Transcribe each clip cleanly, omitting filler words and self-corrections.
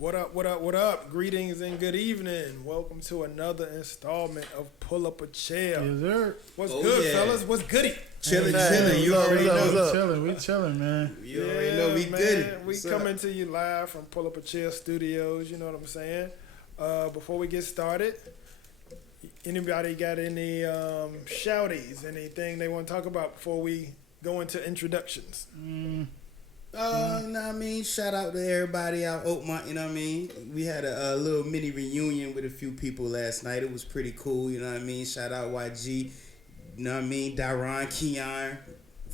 What up, what up, what up? Greetings and good evening. Welcome to another installment of Pull Up a Chair. Yes, sir. What's good, fellas? What's goody? Chilling. You already know. We chilling, man. You already know we good. We coming to you live from Pull Up a Chair Studios, you know what I'm saying? Before we get started, anybody got any shouties, anything they want to talk about before we go into introductions? Shout out to everybody out Oakmont, you know what I mean? We had a little mini reunion with a few people last night. It was pretty cool, you know what I mean? Shout out YG, you know what I mean? Daron, Keon,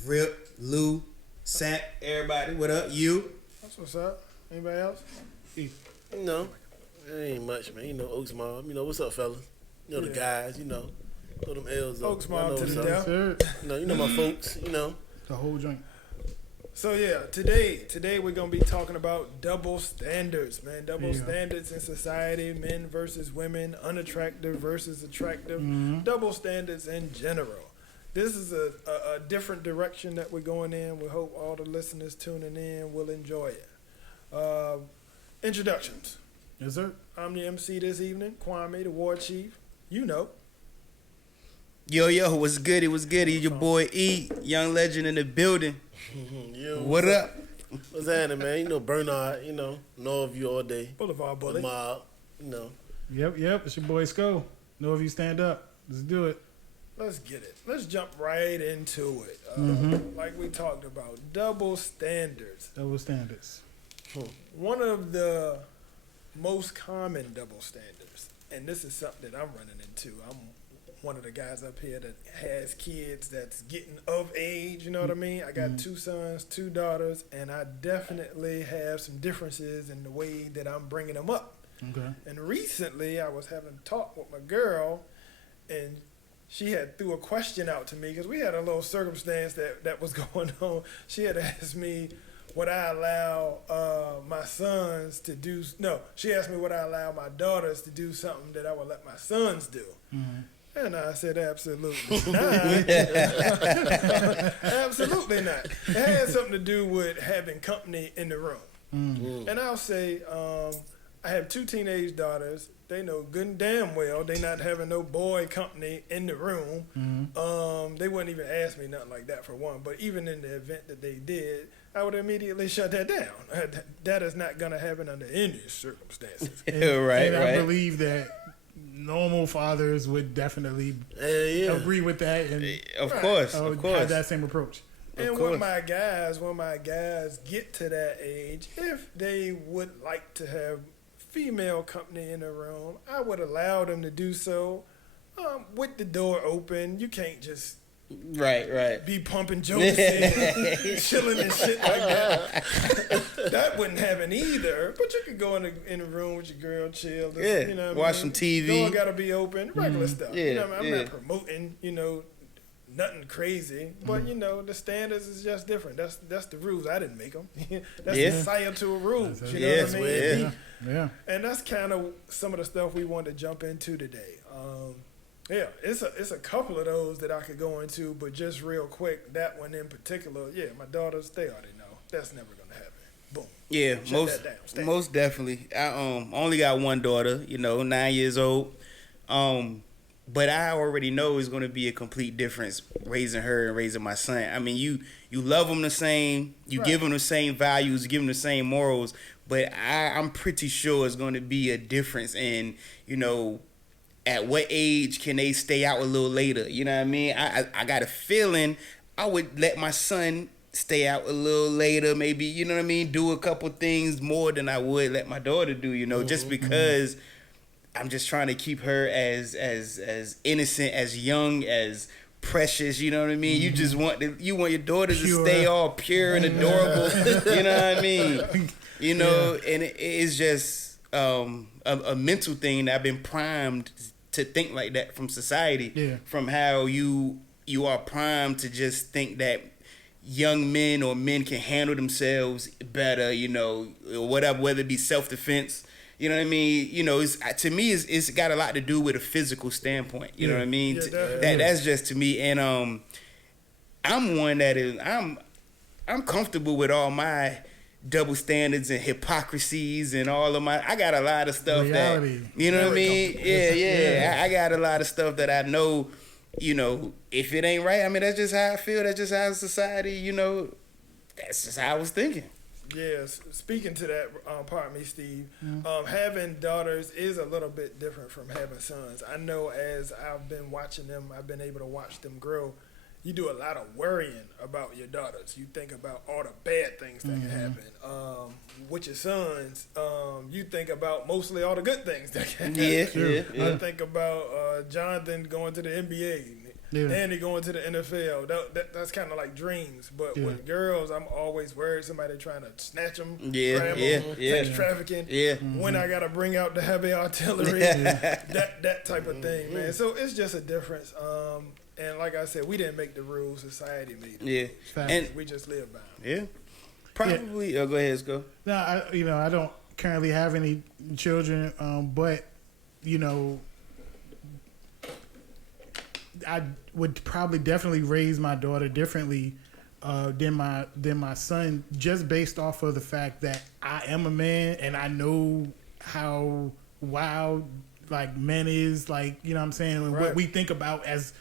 Rip, Lou, Sap, everybody. What up? You? That's what's up. Anybody else? You know, it ain't much, man. You know, Oaks Mom. You know, what's up, fellas? You know, the guys, you know. Throw them L's up. Oaks Mom to the Yes, death. sir. You know my folks, you know. The whole joint. So yeah, today we're gonna be talking about double standards, man. Double standards in society, men versus women, unattractive versus attractive, double standards in general. This is a different direction that we're going in. We hope all the listeners tuning in will enjoy it. Introductions. Yes, sir. I'm the MC this evening, Kwame, the war chief. You know. Yo, what's good? It was good. Your boy E, young legend in the building. Yo, What up? What's happening, man? You know, Bernard, you know of you all day. Boulevard The Bully. mob, you know. Yep. It's your boy Sko. Know if you stand up. Let's do it. Let's get it. Let's jump right into it. Like we talked about, double standards. Double standards. One of the most common double standards, and this is something that I'm running into. I'm one of the guys up here that has kids that's getting of age, you know what I mean? I got 2 sons, 2 daughters, and I definitely have some differences in the way that I'm bringing them up. Okay. And recently I was having a talk with my girl, and she had threw a question out to me because we had a little circumstance that was going on. She had asked me, would I allow my sons to do, no, she asked me would I allow my daughters to do something that I would let my sons do. And I said, absolutely not. Absolutely not. It had something to do with having company in the room. And I'll say, I have 2 teenage daughters. They know good and damn well they not having no boy company in the room. They wouldn't even ask me nothing like that for one. But even in the event that they did, I would immediately shut that down. That is not going to happen under any circumstances. Right. I believe that normal fathers would definitely agree with that and Of course. have that same approach. And when my guys get to that age, if they would like to have female company in the room, I would allow them to do so with the door open. You can't just Right. be pumping jokes and chilling and shit like that. That wouldn't happen either. But you could go in the room with your girl, chill. Yeah, you know what watch I mean? some TV. Door gotta be open, regular stuff. Yeah, You know what I mean? I'm not promoting, nothing crazy. But the standards is just different. That's the rules. I didn't make them. That's societal rules. You know what I mean? Yeah. And that's kind of some of the stuff we want to jump into today. It's a couple of those that I could go into, but just real quick, that one in particular, my daughters, they already know. That's never going to happen. Boom. Yeah, Shut that down. most definitely. I only got 1 daughter, 9 years old. But I already know it's going to be a complete difference raising her and raising my son. I mean, you love them the same, you give them the same values, you give them the same morals, but I'm pretty sure it's going to be a difference in, at what age can they stay out a little later? You know what I mean? I got a feeling I would let my son stay out a little later, maybe, you know what I mean? Do a couple things more than I would let my daughter do, just because I'm just trying to keep her as innocent, as young, as precious, you know what I mean? You just want your daughter to stay all pure and adorable, you know what I mean? And it is just a mental thing that I've been primed to think like that from society, from how you are primed to just think that young men or men can handle themselves better, whatever, whether it be self-defense. You know what I mean? To me, it's got a lot to do with a physical standpoint. You know what I mean? That's just to me. And I'm one that I'm comfortable with all my double standards and hypocrisies and all of my. I got a lot of stuff Reality. that you know what I mean. Yeah. I got a lot of stuff that I know. You know, if it ain't right, I mean, that's just how I feel. That's just how society. You know, that's just how I was thinking. Yes, speaking to that, pardon me, Steve, having daughters is a little bit different from having sons. I know as I've been watching them, I've been able to watch them grow. You do a lot of worrying about your daughters. You think about all the bad things that can happen. With your sons, you think about mostly all the good things that can happen. Yeah. I think about Jonathan going to the NBA. Yeah. Danny going to the NFL. That's kind of like dreams. But with girls, I'm always worried somebody trying to snatch them, grab them, sex trafficking. Yeah. When I got to bring out the heavy artillery, that type of thing, man. So it's just a difference. And like I said, we didn't make the rules. Society made them. Yeah. And we just live by them. Yeah. Probably. Go ahead, let's go. No, I don't currently have any children, but I would probably definitely raise my daughter differently than my son, just based off of the fact that I am a man and I know how wild like men is, like, you know what I'm saying, and what we think about as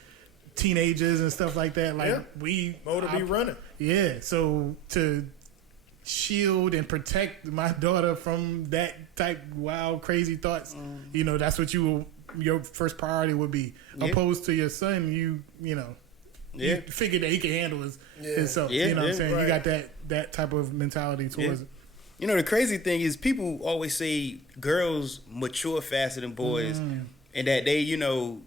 teenagers and stuff like that. Like we motor be running. Yeah, so to shield and protect my daughter from that type wild, crazy thoughts, that's what your first priority would be. Opposed to your son, you figure that he can handle himself. You know what I'm saying? Right. You got that type of mentality towards it. You know, the crazy thing is people always say girls mature faster than boys, and that they,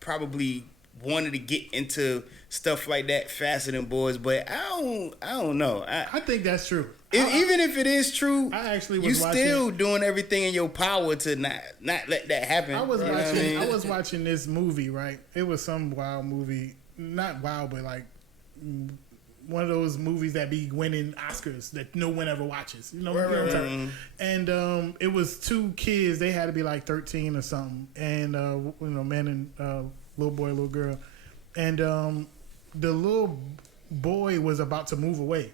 probably wanted to get into stuff like that faster than boys, but I don't know. I think that's true. Even if it is true, I actually was you still doing everything in your power to not let that happen. I was watching this movie, right? It was some wild movie, not wild, but like one of those movies that be winning Oscars that no one ever watches. You know what I'm saying? And it was two kids. They had to be like 13 or something, and man and little boy, little girl, and the little boy was about to move away,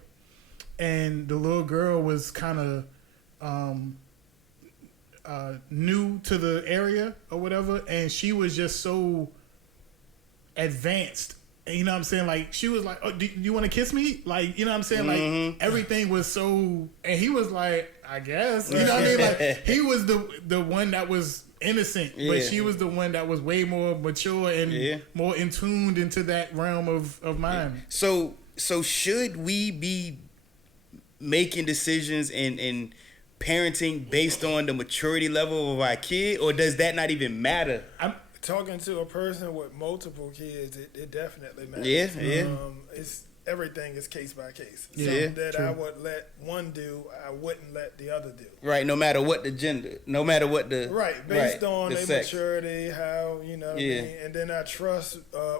and the little girl was kind of new to the area or whatever, and she was just so advanced. You know what I'm saying? Like, she was like, "Oh, do you want to kiss me?" Like, you know what I'm saying? Like, everything was so, and he was like, "I guess." You know what I mean? Like, he was the one that was innocent, but she was the one that was way more mature and more in tuned into that realm of mind. So should we be making decisions and parenting based on the maturity level of our kid, or does that not even matter? I'm talking to a person with multiple kids. It definitely matters. It's everything is case by case. Something that I would let one do, I wouldn't let the other do. Right, no matter what the gender, no matter what the based on their maturity, how what I mean, and then I trust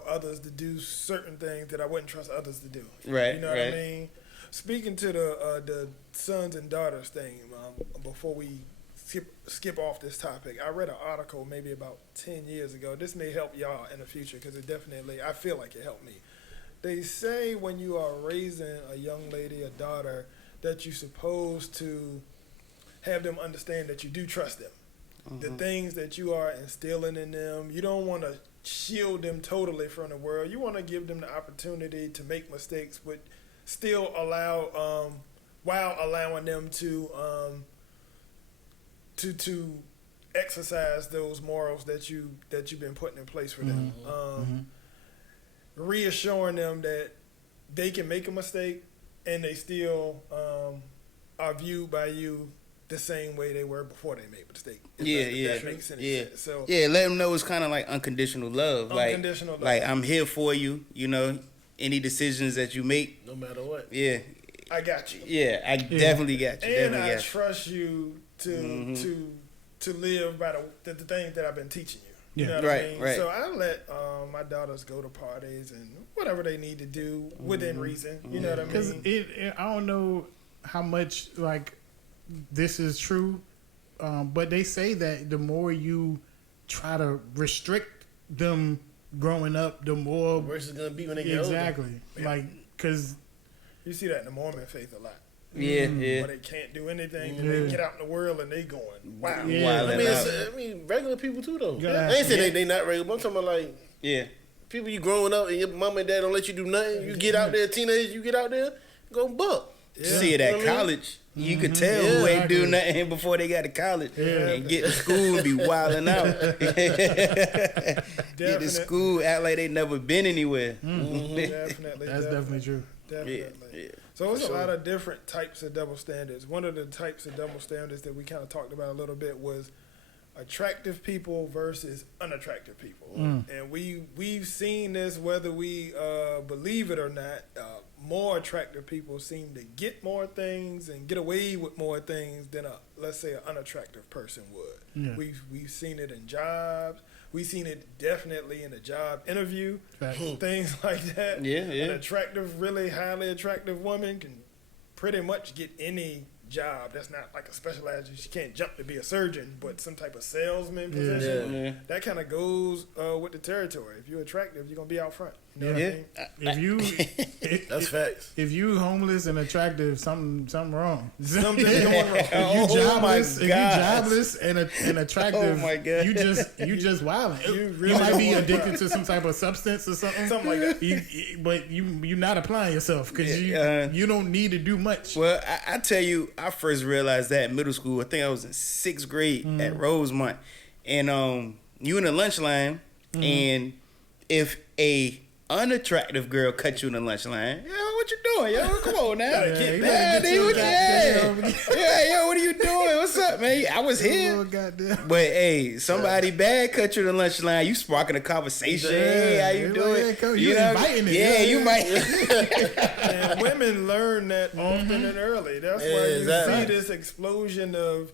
others to do certain things that I wouldn't trust others to do. Right, you know what I mean. Speaking to the sons and daughters thing, before we skip off this topic, I read an article maybe about 10 years ago. This may help y'all in the future because I feel like it helped me. They say when you are raising a young lady, a daughter, that you're supposed to have them understand that you do trust them. The things that you are instilling in them, you don't want to shield them totally from the world. You want to give them the opportunity to make mistakes, but still allow, while allowing them to exercise those morals that you've been putting in place for them. Reassuring them that they can make a mistake and they still are viewed by you the same way they were before they made a mistake. That makes any sense. So let them know it's kind of like unconditional love. Unconditional love. Like, I'm here for you. You know, any decisions that you make, no matter what. I got you. I definitely got you. And I trust you to live by the things that I've been teaching you. You know what I mean? So I let my daughters go to parties and whatever they need to do within reason. You know what I mean? Because I don't know how much like this is true, but they say that the more you try to restrict them growing up, the more worse it's gonna be when they get older. Exactly. Like, because you see that in the Mormon faith a lot. Yeah, or yeah. they can't do anything, and they get out in the world and they going, wow. Yeah. Wildin' I mean, regular people too though. gotta I ain't saying yeah. they not regular, but I'm talking about like Yeah. people you growing up and your mama and dad don't let you do nothing. You get out there, teenage, you get out there, go buck. See it at You know what I mean? college. You could tell who Yeah, ain't do exactly. nothing before they got to college. Yeah. And get to school and be wilding out. Get to Definite- school, act like they never been anywhere. Definitely. That's definitely true. Definitely. Yeah. So it's a lot of different types of double standards. One of the types of double standards that we kind of talked about a little bit was attractive people versus unattractive people. And we've seen this whether we believe it or not. More attractive people seem to get more things and get away with more things than let's say an unattractive person would. Yeah. We've seen it in jobs. We've seen it definitely in a job interview. Facts. Things like that. Yeah, yeah. An attractive, really highly attractive woman can pretty much get any job. That's not like a specialized. She can't jump to be a surgeon, but some type of salesman position. Yeah. That kind of goes with the territory. If you're attractive, you're gonna be out front. You know what I Yeah. mean? If you That's facts. if you homeless and attractive, something wrong. Something going wrong. If you Oh, jobless, my if you God. jobless and attractive, Oh, my God. you just wilding. You You, really might don't be want addicted that. to some type of substance or something. Something like that. But you're not applying yourself because Yeah. you don't need to do much. Well, I tell you, I first realized that in middle school. I think I was in 6th grade at Rosemont. And you in the lunch line, and if a unattractive girl cut you in the lunch line, yo, what you doing, yo? Come on now. Gotta get you back. better Yeah, your dude, goddamn- yeah, yo, what are you doing? What's up, man? I was Little here. goddamn- But hey, somebody bad cut you in the lunch line. You sparking a conversation. Hey, how you Yeah, doing? yeah, come- you know what I inviting mean? it. Yeah, Yeah, you yeah. might. And women learn that often and early. That's why you exactly. see this explosion of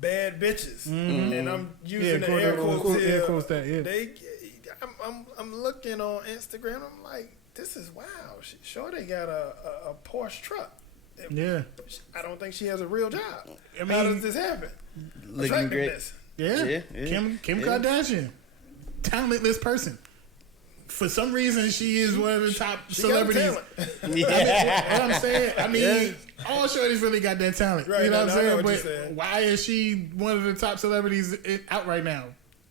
bad bitches. And I'm using Yeah, the quote air that, quotes quote- here. air quotes that, yeah. I'm looking on Instagram. I'm like, this is wow. Shorty got a Porsche truck. Yeah, I don't think she has a real job. I How mean- does this happen? Looking great. Attractiveness. yeah. Yeah, yeah. Kim Yeah. Kardashian, talentless person. For some reason, she is one of the top She got celebrities. talent. What I'm saying, I mean, all shorties really got that talent. Right, you know no, what I'm I know saying? what But you're saying. why is she one of the top celebrities out right now?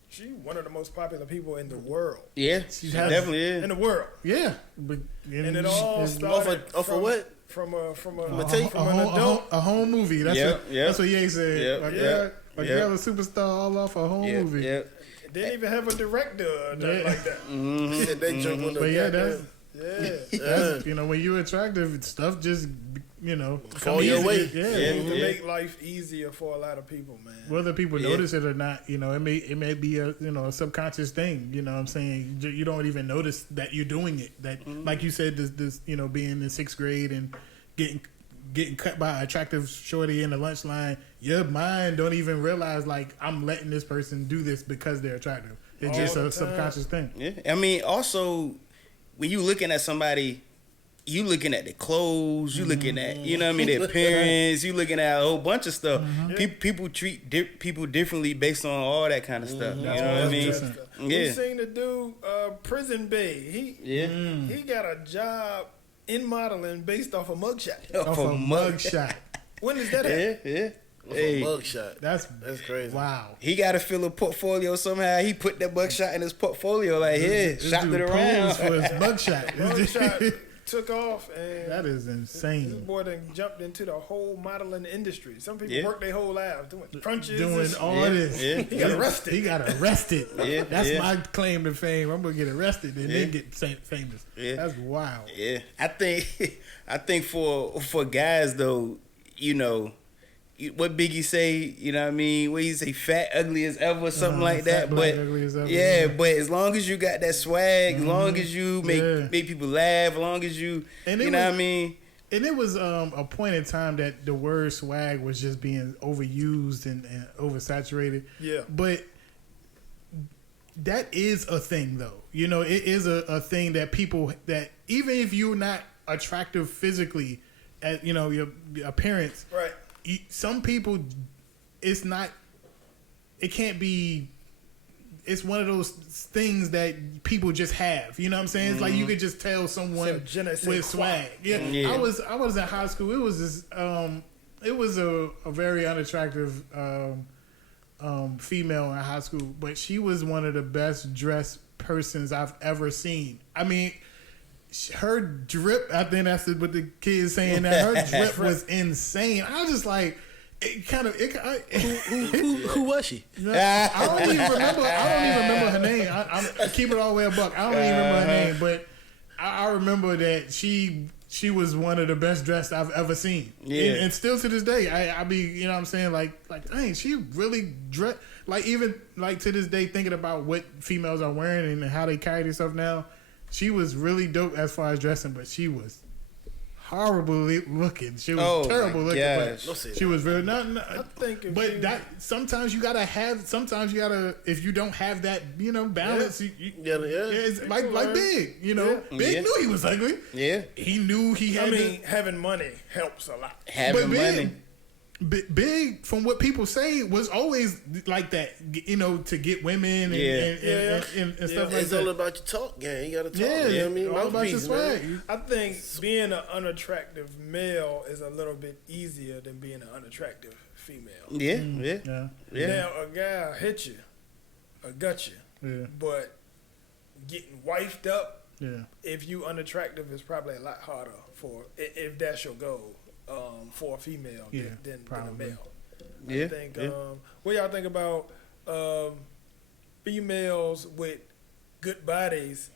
She one of the most popular people in the world. Yeah, she definitely In is. the world. Yeah, but And it all it's- started Off of what? From an a adult. home movie. That's Yep, what, yep. that's what Ye said. Yep, a yep, girl, a yep. girl, a superstar, all off a home Yeah, movie. yeah. Didn't even have a director or nothing Yeah. like that. Yeah, they jump on the But yeah, that's, Yeah. that's when you're attractive, stuff just Fall come your easy. way. Yeah. Yeah. To make life easier for a lot of people, man. Whether people Yeah. notice it or not, it may be a subconscious thing. You know what I'm saying? You don't even notice that you're doing it. That like you said, this being in 6th grade and getting cut by an attractive shorty in the lunch line, your mind don't even realize like I'm letting this person do this because they're attractive. It's All just the a time. subconscious thing. Yeah, I mean, also when you looking at somebody, you looking at the clothes, you looking at their appearance, you looking at a whole bunch of stuff. People treat people differently based on all that kind of stuff. You know what I mean? We Yeah, seen the dude, Prison Bay. yeah. He got a job in modeling based off a mugshot. Off For a mug- mugshot. When does that happen? Yeah, yeah. Off Hey, a mugshot. That's crazy. wow. he got to fill a portfolio somehow. He put that buckshot in his portfolio, like, yeah, This shopped dude it around. posed for his mugshot. Mugshot took off, and That is this insane. boy done jumped into the whole modeling industry. Some people Yeah. work their whole lives doing crunches. Doing and all Yeah, this. yeah. He got arrested. He got arrested. Yeah, That's yeah. my claim to fame. I'm gonna get arrested and Yeah. then get famous. Yeah. That's wild. Yeah, I think for guys though, what Biggie say, you know what I mean? What he say, fat, ugly as ever, something like fat, that. black, But ugly as ever, yeah, yeah. but as long as you got that swag, as long as you Yeah. make people laugh, as long as you, And it you know was- what I mean? And it was a point in time that the word swag was just being overused and oversaturated. Yeah. But that is a thing, though. It is a thing that people, that even if you're not attractive physically, at your appearance, Right. some people, it can't be it's one of those things that people just have. You know what I'm saying? It's like you could just tell someone So, je ne sais with quoi. swag. Yeah. Yeah. I was in high school. It was this it was a very unattractive female in high school, but she was one of the best dressed persons I've ever seen. I mean, her drip, I think that's what the kids saying, that her drip was insane. I was just like, Who was she? I don't even remember her name. I'm keep it all the way a buck. I don't even remember her name, but I remember that she was one of the best dressed I've ever seen. Yeah. And still to this day, I be, you know what I'm saying, like dang, she really dressed, like even like to this day thinking about what females are wearing and how they carry themselves now. She was really dope as far as dressing, but she was horribly looking. She was terrible my looking, gosh. Don't say but she that. was very I think if but you, that sometimes you gotta if you don't have that, you know, balance. Yeah. It's like Big, you know, Yeah. Big Yeah. knew he was ugly. Yeah. He knew he had. I mean, having money helps a lot. Having money. Big, from what people say, was always like that. You know, to get women and stuff like It's all that. about your talk game. You got to talk. Yeah, You know what I mean? all about your Mouthpiece, man. swag. I think being an unattractive male is a little bit easier than being an unattractive female. Yeah. Yeah, Yeah. Now, a guy will hit you, or gut you, yeah, but getting wifed up, yeah. if you unattractive, is probably a lot harder for, if that's your goal, for a female Yeah, than a probably. male. Yeah. I think, yeah. what y'all think about females with good bodies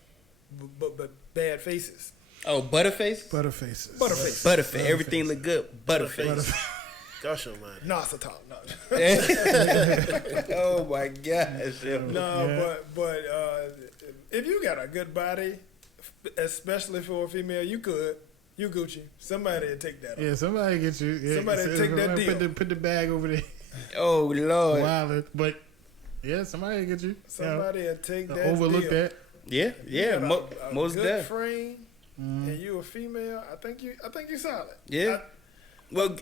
but bad faces? Oh, Butterface? Butterfaces. Butterface. Butterface. Everything look good. Butterface. Gosh almighty. Narcissism. No. Oh my gosh. yo. No, Yeah. but if you got a good body, especially for a female, you Gucci. Somebody will take that. Yeah, somebody get you. Yeah, Somebody take that deal. Put the bag over there. Oh Lord. Wild, but yeah, somebody get you. Somebody will take Yeah, that. overlook deal. that. Yeah. Yeah. You got a Most good definitely. frame, and you a female. I think you solid. Yeah. Well,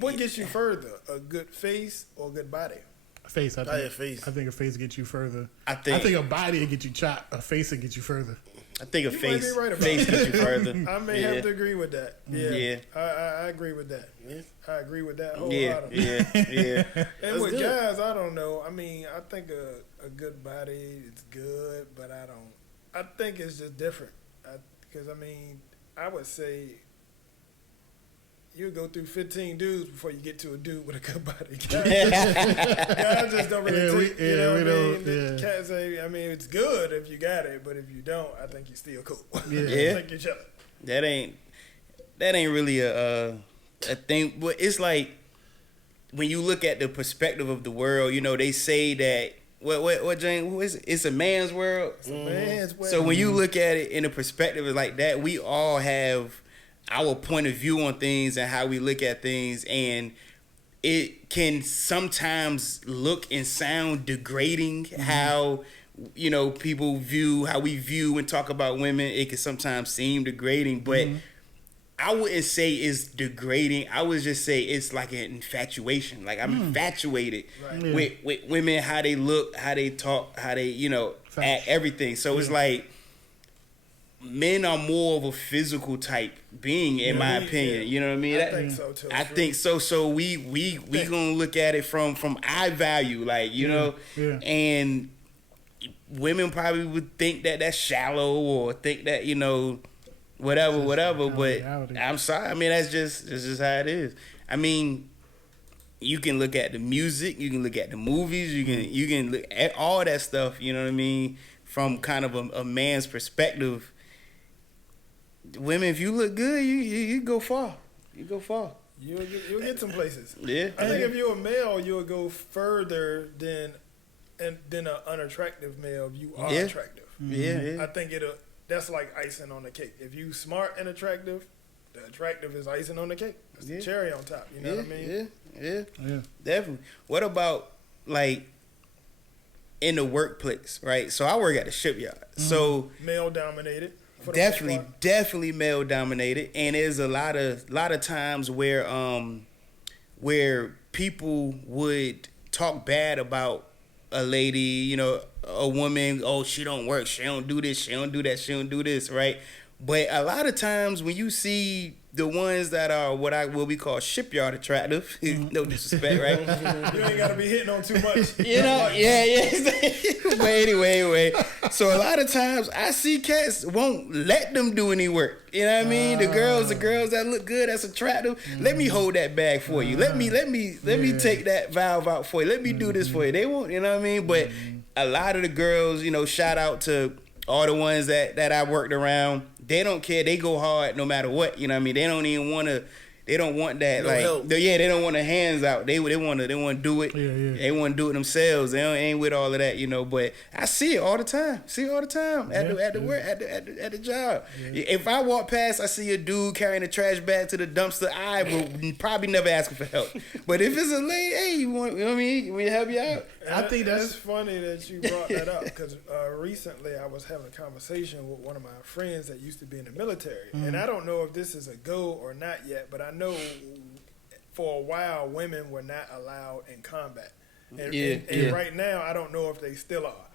What gets you further, a good face or a good body? A face, I Probably think. a face. I think a face get you further. I think a body will get you chopped. A face will get you further. a You might face be right about face that. gets you further. I may yeah. have to agree with that. Yeah, Yeah. I agree with that. Yeah. I agree with that Yeah. wholeheartedly. Yeah. Yeah. And That's with good. guys, I don't know. I mean, I think a good body is good, but I think it's just different. Because I mean, I would say you go through 15 dudes before you get to a dude with a good body. Guys just don't really take, you know what I mean? Can't say, I mean, it's good if you got it, but if you don't, I think you're still cool. Yeah. Yeah. I think you're chilling. That ain't really a thing. But it's like when you look at the perspective of the world, you know, they say that what James, who is it? It's a man's world. It's a man's way. So when you look at it in a perspective like that, we all have our point of view on things and how we look at things, and it can sometimes look and sound degrading how, you know, how we view and talk about women. It can sometimes seem degrading, but I wouldn't say it's degrading. I would just say it's like an infatuation. Like I'm infatuated Right. with women, how they look, how they talk, how they, you know, Facts. act, everything. So it's like men are more of a physical type being, in my opinion. yeah. You know what I mean? I think so too. I think so. So we gonna look at it from eye value, like, you know, Yeah. and women probably would think that that's shallow or think that, you know, whatever. But reality. I'm sorry. I mean, that's just how it is. I mean, you can look at the music, you can look at the movies, you can look at all that stuff. You know what I mean? From kind of a man's perspective. Women, if you look good, you go far. You go far. You'll get some places. Yeah. I think if you're a male, you'll go further than an unattractive male if you are Yeah. attractive. Yeah. I think that's like icing on the cake. If you smart and attractive, the attractive is icing on the cake. It's Yeah. the cherry on top. You know what I mean? Yeah. Yeah. Definitely. What about like in the workplace, right? So I work at the shipyard. So Male dominated. for the most part. definitely male dominated, and there's a lot of times where people would talk bad about a lady, you know, a woman, oh, she don't work, she don't do this, she don't do that, she don't do this, right? But a lot of times when you see the ones that are what we call shipyard attractive, no disrespect, right? You ain't gotta be hitting on too much. You know, yeah. But anyway. So a lot of times I see cats won't let them do any work. You know what I mean? The girls that look good, that's attractive. Let me hold that bag for you. Let me take that valve out for you. Let me do this for you. They won't. You know what I mean? But a lot of the girls, you know, shout out to all the ones that I worked around. They don't care. They go hard no matter what. You know what I mean? They don't even want to. They don't want that. They don't want their hands out. They want to do it. Yeah. They want to do it themselves. They ain't with all of that, you know. But I see it all the time. At the work, at the job. Yeah. If I walk past, I see a dude carrying a trash bag to the dumpster, I will probably never ask him for help. But if it's a lady, hey, you know what I mean? We help you out. I think that's funny that you brought that up because recently I was having a conversation with one of my friends that used to be in the military, and I don't know if this is a go or not yet, but I know for a while women were not allowed in combat, and right now I don't know if they still are.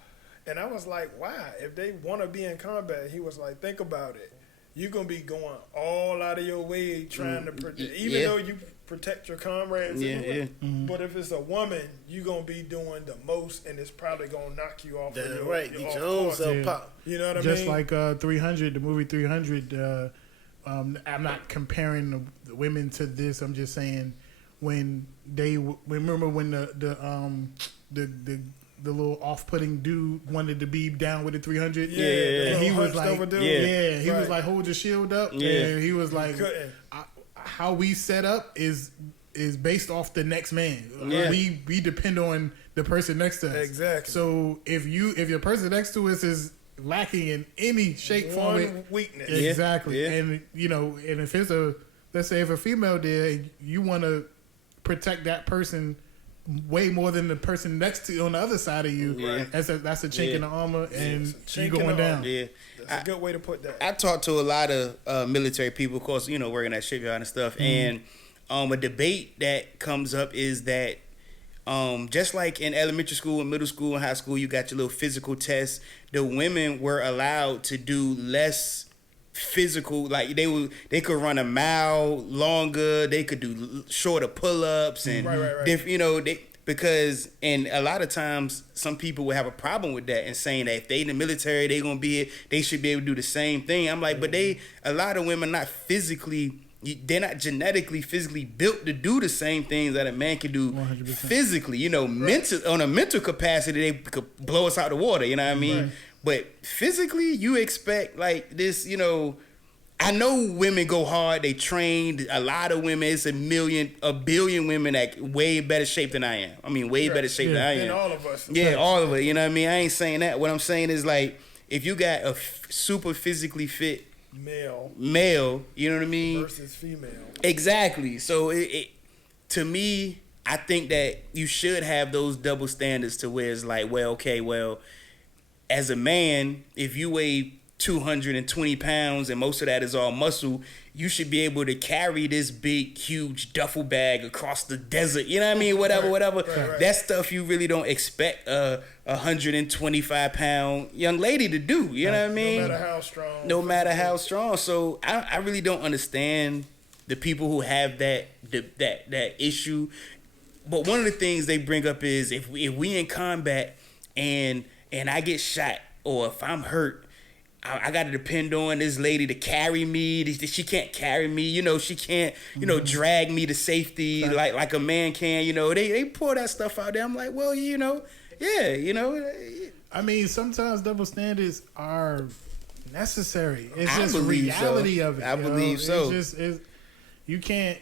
And I was like, why? If they want to be in combat, he was like, think about it. You're gonna be going all out of your way trying to protect, even though you protect your comrades. But if it's a woman, you're gonna be doing the most, and it's probably gonna knock you off. That's right. Get your own self pop. You know what I mean? Just like 300, the movie 300. I'm not comparing the women to this. I'm just saying when remember when the little off-putting dude wanted to be down with the 300. And he was like, he was like, hold your shield up. And he was like, how we set up is based off the next man. We depend on the person next to us. Exactly. So if your person next to us is lacking in any shape, form, one weakness. Exactly. And and if it's let's say if a female there, you want to protect that person way more than the person next to you on the other side of you. Right. That's a chink in the armor, and you going down. That's a good way to put that. I talked to a lot of military people, of course, working at shipyard and stuff, and a debate that comes up is that just like in elementary school and middle school and high school, you got your little physical tests. The women were allowed to do less physical, like they could run a mile longer, they could do shorter pull-ups and because and a lot of times some people will have a problem with that and saying that if they in the military they gonna be here, they should be able to do the same thing. I'm like, but a lot of women not physically, they're not genetically physically built to do the same things that a man can do 100%. physically. Mental, on a mental capacity, they could blow us out the water. You know what I mean? Right. But physically, you expect like this. I know women go hard. They train. A lot of women. It's a billion women that way better shape than I am. I mean, way better shape than I am. And all of us. Yeah, all of it. You know what I mean? I ain't saying that. What I'm saying is like, if you got a super physically fit male, you know what I mean? Versus female. Exactly. So it to me, I think that you should have those double standards to where it's like, as a man, if you weigh 220 pounds and most of that is all muscle, you should be able to carry this big, huge duffel bag across the desert. You know what I mean? Whatever. Right. That stuff you really don't expect a 125-pound young lady to do. You know what I mean? No matter how strong. So I really don't understand the people who have that issue. But one of the things they bring up is if we in combat and I get shot or if I'm hurt, I got to depend on this lady to carry me. She can't carry me. She can't, drag me to safety like a man can. They pour that stuff out there. I'm like, well, I mean, sometimes double standards are necessary. It's just the believe reality so. of it. I believe so. It's just you can't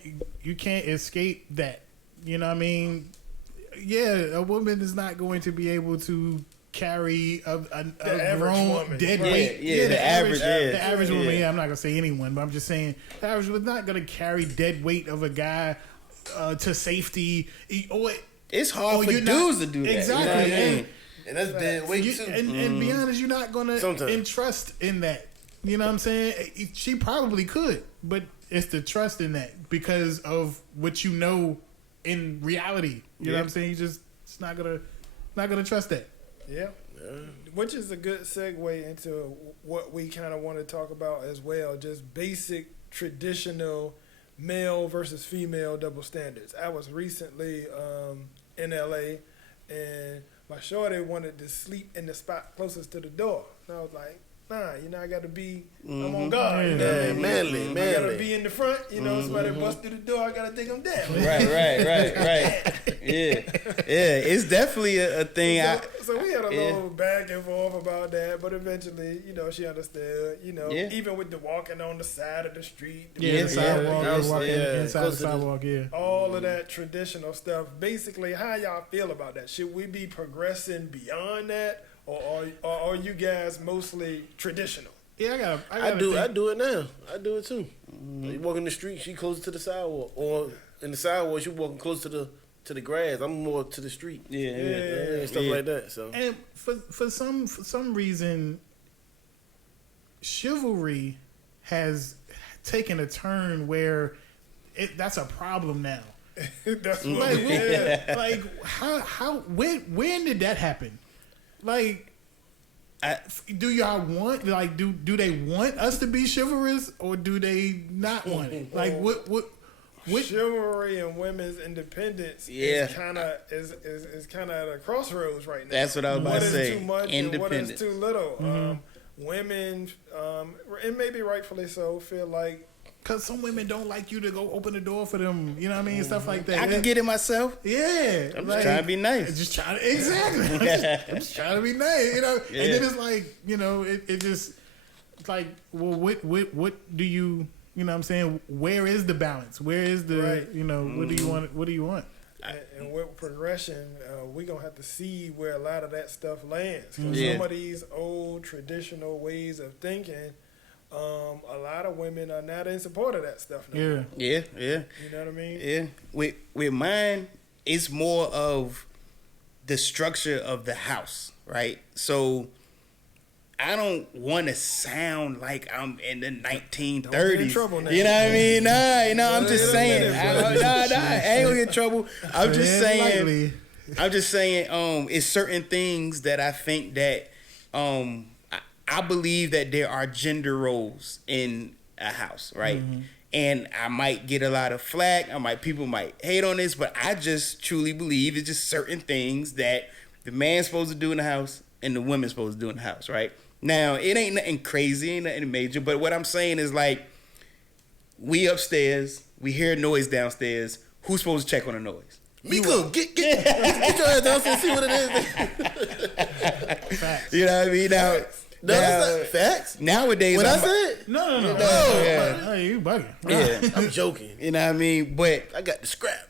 escape that. You know what I mean? Yeah, a woman is not going to be able to carry a grown woman. dead weight. The average woman. Yeah, I'm not gonna say anyone, but I'm just saying the average woman's not gonna carry dead weight of a guy to safety. It's hard for dudes to do that. Exactly. You know what I mean? And that's dead weight too. And be honest, you're not gonna entrust in that. You know what I'm saying? She probably could, but it's the trust in that because of what you know in reality. You know what I'm saying? It's not gonna Not gonna trust that. Yeah. Which is a good segue into what we kind of want to talk about as well. Just basic traditional male versus female double standards. I was recently in LA, and my shorty wanted to sleep in the spot closest to the door. And I was like, nah, I got to be, I'm on guard. You know what I mean? Manly. I got to be in the front. Somebody bust through the door, I got to take them down. Right. Yeah. It's definitely a thing. So we had a little back and forth about that, but eventually, she understood. Even with the walking on the side of the street, The sidewalk, walking inside the Close to sidewalk, all of that traditional stuff. Basically, how y'all feel about that? Should we be progressing beyond that, or are you guys mostly traditional? Yeah, I do it now. I do it too. You walk in the street, she closer to the sidewalk, or in the sidewalk, she walking close to the grass. I'm more to the street. Stuff like that. So, and for some reason, chivalry has taken a turn where that's a problem now. That's what like how when did that happen? Like, do y'all want do they want us to be chivalrous, or do they not want it? Like what chivalry and women's independence is kind of at a crossroads right now. That's what I was about to say. What is too much and what is too little? Mm-hmm. Women, and maybe rightfully so, feel like, because some women don't like you to go open the door for them. You know what I mean? Stuff like that. I can get it myself. Yeah. I'm just trying to be nice. Exactly. I'm just trying to be nice. And then it's like, it just, it's like, well, what do you, what I'm saying? Where is the balance? Where is the, what do you want? What do you want? And with progression, we're going to have to see where a lot of that stuff lands. 'Cause some of these old traditional ways of thinking, a lot of women are not in support of that stuff no more. Yeah. You know what I mean? Yeah. With mine, it's more of the structure of the house, right? So I don't want to sound like I'm in the 1930s. Don't get in trouble now. You know what I mean? Nah, I'm just saying. I ain't gonna get in trouble. I'm just saying. It's certain things that I think that I believe that there are gender roles in a house, right? Mm-hmm. And I might get a lot of flack. People might hate on this, but I just truly believe it's just certain things that the man's supposed to do in the house and the woman's supposed to do in the house, right? Now, it ain't nothing crazy, ain't nothing major, but what I'm saying is, like, we upstairs, we hear a noise downstairs. Who's supposed to check on the noise? Miko, get your ass downstairs and see what it is. Facts. You know what I mean? Now, that's not facts. Nowadays, What I said? No. Hey, you bugging. Yeah, I'm joking. You know what I mean? But I got the scrap.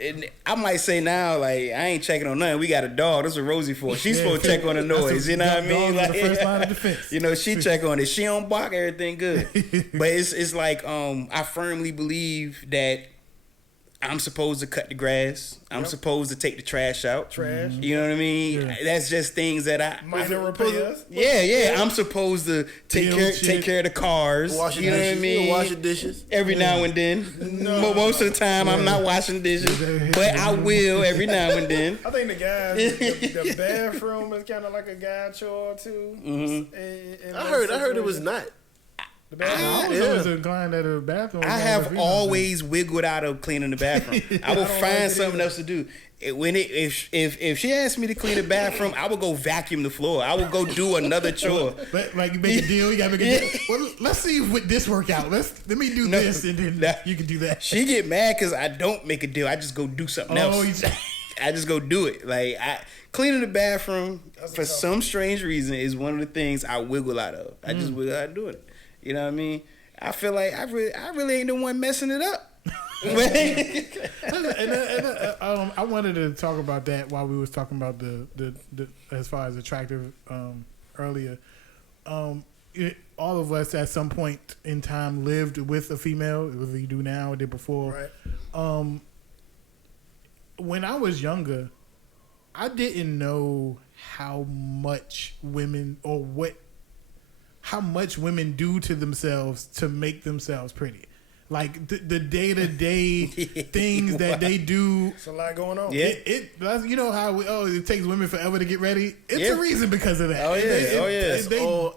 and I might say now, like, I ain't checking on nothing. We got a dog. That's what Rosie for. She's supposed to check on the noise. You know what I mean? Like, Like, the first line of defense. she check on it. She don't bark, everything good. But it's like I firmly believe that I'm supposed to cut the grass. I'm supposed to take the trash out. You know what I mean? Yeah. That's just things that I Minor repairs. Yeah. I'm supposed to take care of the cars. Wash your you know dishes. what I mean? Wash your dishes. Every now and then. Most of the time, I'm not washing dishes, but I will every now and then. I think the guys, the bathroom is kind of like a guy chore too. Mm-hmm. I heard it was not. The bathroom. I was always inclined at a bathroom. I have always wiggled out of cleaning the bathroom. I will find something else to do. If she asked me to clean the bathroom, I would go vacuum the floor. I would go do another chore. Like you make a deal, you gotta make a deal. Well, let's see if this work out. Let me do this, and then you can do that. She get mad because I don't make a deal. I just go do something else. I just go do it. Like cleaning the bathroom for some strange reason is one of the things I wiggle out of. I just wiggle out of doing it. You know what I mean? I feel like I really ain't the one messing it up. I wanted to talk about that while we was talking about the as far as attractive earlier. All of us at some point in time lived with a female, whether you do now or did before. Right. When I was younger, I didn't know how much women how much women do to themselves to make themselves pretty. like the day-to-day things that they do. It's a lot going on. Yeah. That's, you know how it takes women forever to get ready. It's a reason because of that. Oh, yeah. They, they All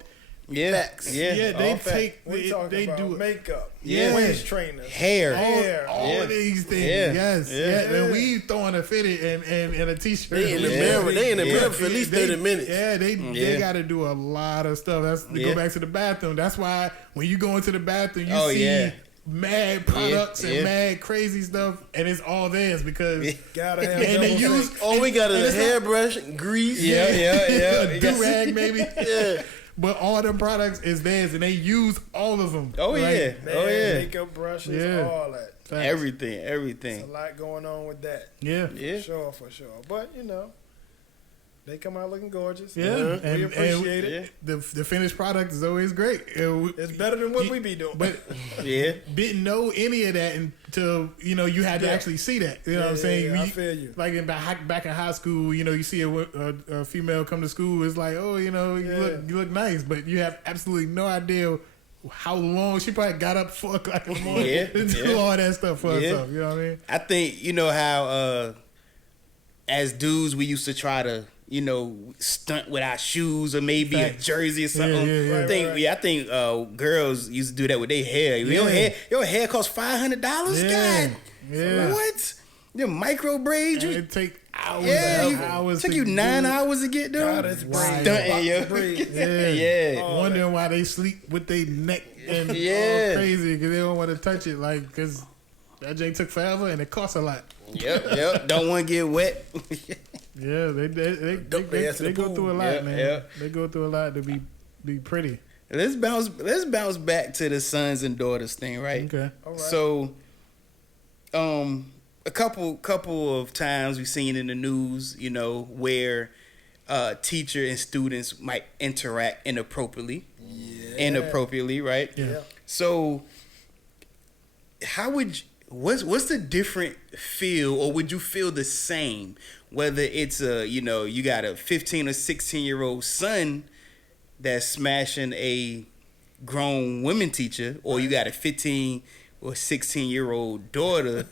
take we talking they about do makeup, Yeah. waist trainers, Hair. all of these things. Yeah. Yes, Yeah. And we throwing a fitted and a t-shirt. They in the mirror. They in the mirror for at least 30 minutes. Yeah, they got to do a lot of stuff. That's to go back to the bathroom. That's why when you go into the bathroom, you see mad products and mad crazy stuff, and it's all theirs because gotta have and they double use take. All we got is a hairbrush, grease. a do-rag maybe. Yeah. But all them products is theirs, and they use all of them. Oh, yeah. Makeup brushes, all that. Facts. Everything. There's a lot going on with that. Yeah. For sure. But they come out looking gorgeous. Yeah, we appreciate and it. The finished product is always great. It's better than what we be doing. But didn't know any of that until you had to actually see that. You know what I'm saying? I feel you. Like back in high school, you see a female come to school. It's like, you look nice, but you have absolutely no idea how long she probably got up 4 o'clock in the morning to do all that stuff for herself. You know what I mean? I think how as dudes we used to try to stunt with our shoes or maybe a jersey or something. I think girls used to do that with their hair. Your hair costs $500. God, what? Your micro braids. It take hours. It took you 9 hours to get them. That's Stunting your wondering why they sleep with their neck and all crazy because they don't want to touch it, because that J took forever and it costs a lot. Yep. Don't want to get wet. Yeah, they go through a lot, man. Yep. They go through a lot to be pretty. Let's bounce back to the sons and daughters thing, right? Okay. All right. So, a couple of times we've seen in the news, where teacher and students might interact inappropriately. Inappropriately, right? Yeah. So, what's the different feel, or would you feel the same? Whether it's you got a 15 or 16-year-old son that's smashing a grown women teacher, or you got a 15 or 16-year-old daughter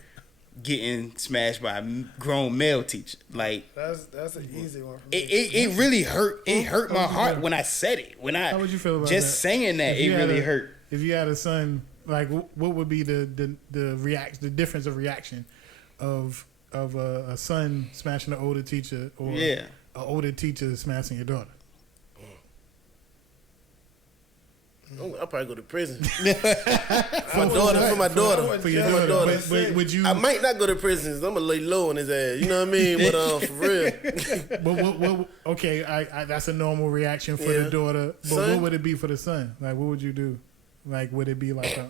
getting smashed by a grown male teacher. Like that's an easy one for me. It really hurt. It hurt my heart when I said it. How would you feel about just that? saying that? It really hurt. If you had a son, like what would be the difference of reaction of a son smashing an older teacher or an older teacher smashing your daughter? I'll probably go to prison. For my daughter. For your daughter. But would you? I might not go to prison. I'm gonna lay low on his ass. You know what I mean? But for real. But okay, I that's a normal reaction for the daughter. But son? what would it be for the son? Like, what would you do? Like, would it be like a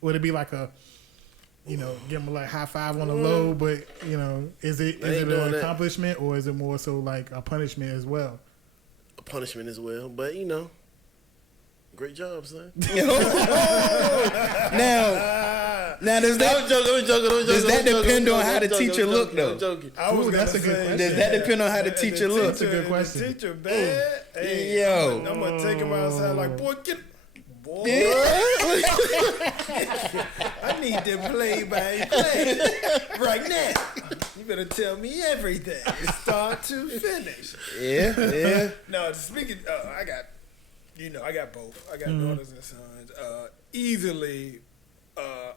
Would it be like a, give him like high five on the low? But is it an accomplishment or is it more so like a punishment as well? A punishment as well, but great job, son. Now does that does that depend on how the teacher look though? That's a good question. Does that depend on how the teacher look? That's a good question. The teacher bad. Hey, Yo. I'm gonna take him outside like, boy, boy. I need to play by play right now. You better tell me everything, start to finish. Yeah. No, speaking, I got both. I got daughters and sons. Easily,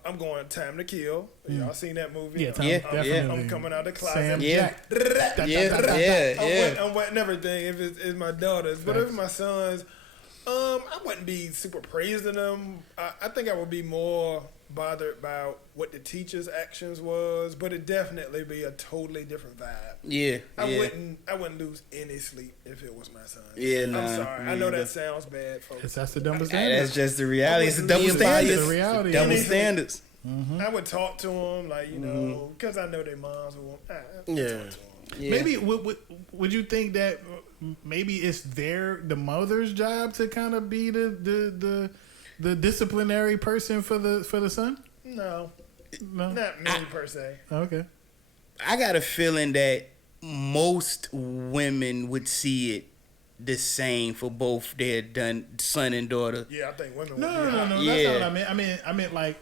I'm going Time to Kill. Y'all seen that movie? Yeah, definitely. I'm coming out the closet. Sam Yeah. Jack. I'm wetting everything if it's my daughters, but if it's my sons, I wouldn't be super praising them. I think I would be more bothered about what the teacher's actions was, but it definitely be a totally different vibe. Yeah. I wouldn't lose any sleep if it was my son. Yeah, nah, I'm sorry. I know that sounds bad, folks. That's the double Hey, standard. that's just the reality. It's the double It's standards. the reality. Double standards. I would talk to them, like, because I know their moms would want. Talk to them. Yeah. Maybe would you think that maybe it's the mother's job to kind of be the disciplinary person for the son? No, No, not me per se. okay. I got a feeling that most women would see it the same for both their son and daughter. Yeah, I think women. No, would be hot. That's Yeah. not what I meant. I meant like,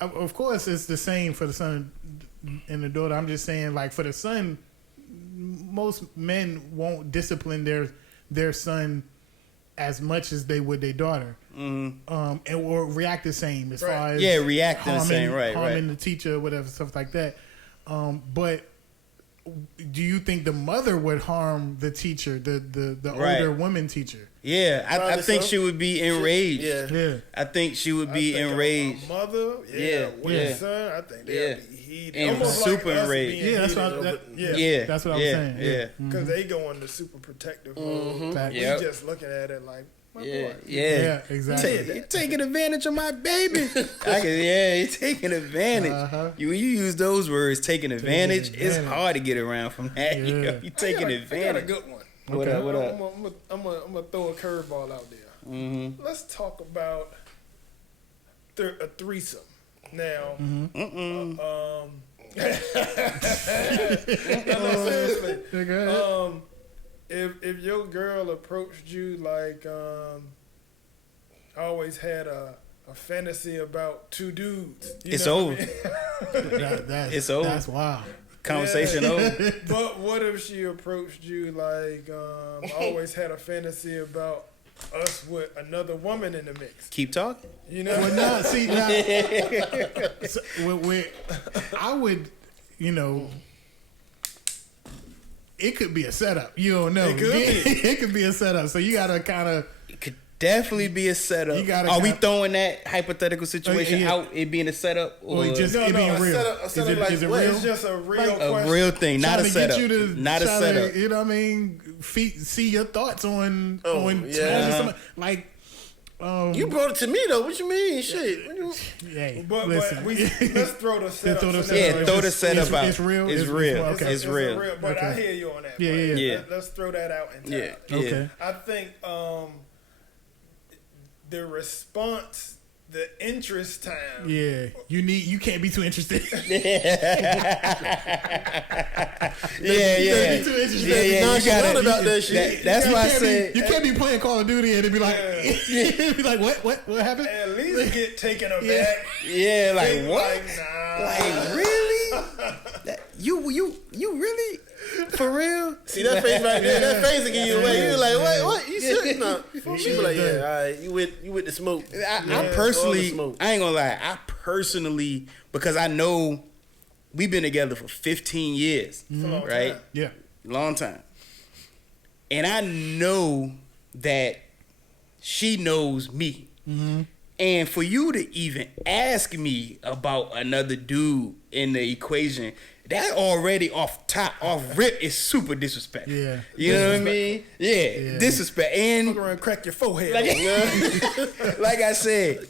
of course, it's the same for the son and the daughter. I'm just saying, like, for the son, most men won't discipline their son as much as they would their daughter, and or react the same as far as react the same, harming the teacher, whatever, stuff like that. But do you think the mother would harm the teacher, the older woman teacher? Yeah, I think she would be enraged. Yeah. I think she would be enraged. A mother, with son, I think they'd be heated. And Almost super like us enraged. being Yeah, that's heated what over- that's what I was saying. Yeah. Because they go into super protective mode. Exactly. We Yep. just looking at it like, my Yeah, boy. Yeah, exactly. You're taking advantage of my baby. You're taking advantage. You use those words, taking advantage. It's advantage. hard to get around from that. Yeah. You're taking I got a advantage. good one. What up? What up? I'm gonna throw a curveball out there. Let's talk about a threesome. Now, no, seriously. If your girl approached you like, I always had a fantasy about two dudes. You It's know over. what I mean? It's over. That's wild. Conversation over. But what if she approached you like, I always had a fantasy about us with another woman in the mix? Keep talking. You know? Well, no, see, now, so, I would, it could be a setup. You don't know. It could be. It could be a setup. So you gotta kind of. It could definitely be a setup. You gotta Are we kinda- throwing that hypothetical situation yeah. out? It being a setup, or just No, it no, being a real? setup like Is it what? real? It's just a real Like, question. a real thing, not a Trying to setup. get you to Not a try setup. To, you know what I mean? See your thoughts on yeah. somebody. Like. You brought it to me though. What you mean? Shit. What you- Hey, But listen. let's throw the setup. Throw the scenario. Yeah, throw the setup out. It's real. It's real. Okay. It's real. But I Okay. hear you on that. Yeah, but yeah, yeah. Let's throw that out in time. Yeah. Okay. I think the response, the interest time. Yeah, you can't be too interested. Yeah. You too interested. You Nonchalant gotta- about that shit. That's You why I can't said. you can't be playing Call of Duty and it'd be like, be like, what happened? At least get taken aback. Yeah, like Think what? Like, nah. Like really? You really? For real? See that face right there? That face will give you away. You're like, what? You serious? No. She be like, yeah, all right. You with the smoke? I personally, all the smoke. I ain't gonna lie. I personally, because I know we've been together for 15 years, It's a long right? time. Yeah, Long time. And I know that she knows me. And for you to even ask me about another dude in the equation, that already off rip is super disrespectful. Yeah. You know what I mean? Yeah. Disrespect. And Fuck around and crack your forehead. like I said,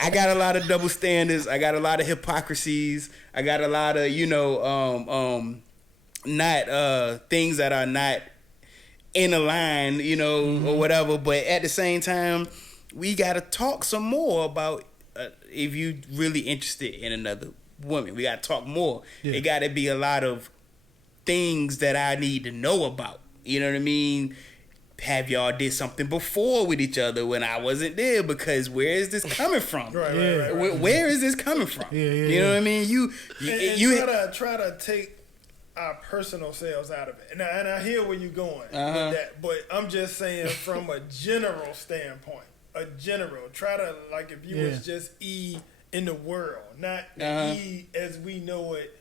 I got a lot of double standards. I got a lot of hypocrisies. I got a lot of, not things that are not in a line, or whatever. But at the same time, we got to talk some more about if you really interested in another woman. We got to talk more. Yeah. It got to be a lot of things that I need to know about. You know what I mean? Have y'all did something before with each other when I wasn't there? Because where is this coming from? Right. Where is this coming from? Yeah, you know what I mean? You try to take our personal selves out of it. And I hear where you're going with that, but I'm just saying from a general standpoint. Try to, like, if you was just E in the world, not the E as we know it.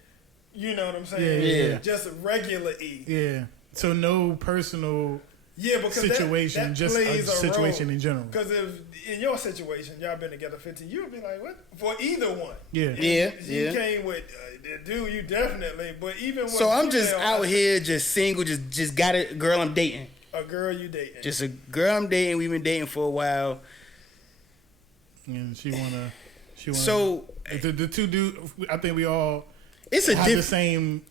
You know what I'm saying? Yeah. Just a regular E. yeah. So no personal Because situation, that just a plays situation in general. Because if in your situation, y'all been together 15, you would be like, what? For either one. Yeah. You came with the dude, you definitely. But even with so I'm just female, out here, just single, just got a girl I'm dating. a girl you dating. Just a girl I'm dating. We've been dating for a while. And she wanna. So the two dude. I think we all. it's a have the different. same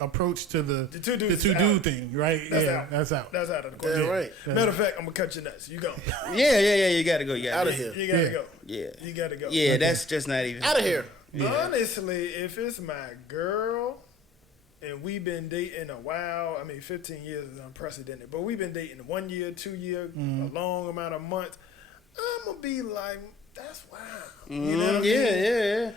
approach to the two dudes two out. dude thing, right? That's yeah, out. that's out. That's out of the question. Damn right. Matter of fact, I'm gonna cut your nuts. You go. Yeah. You gotta go. Out of here. You gotta Yeah. go. Yeah. You gotta go. Yeah, that's just not even. Out of here. Honestly, if it's my girl, and we've been dating a while. I mean, 15 years is unprecedented, but we've been dating 1 year, 2 year, a long amount of months. I'm gonna be like, that's wild. You know what I mean? Yeah.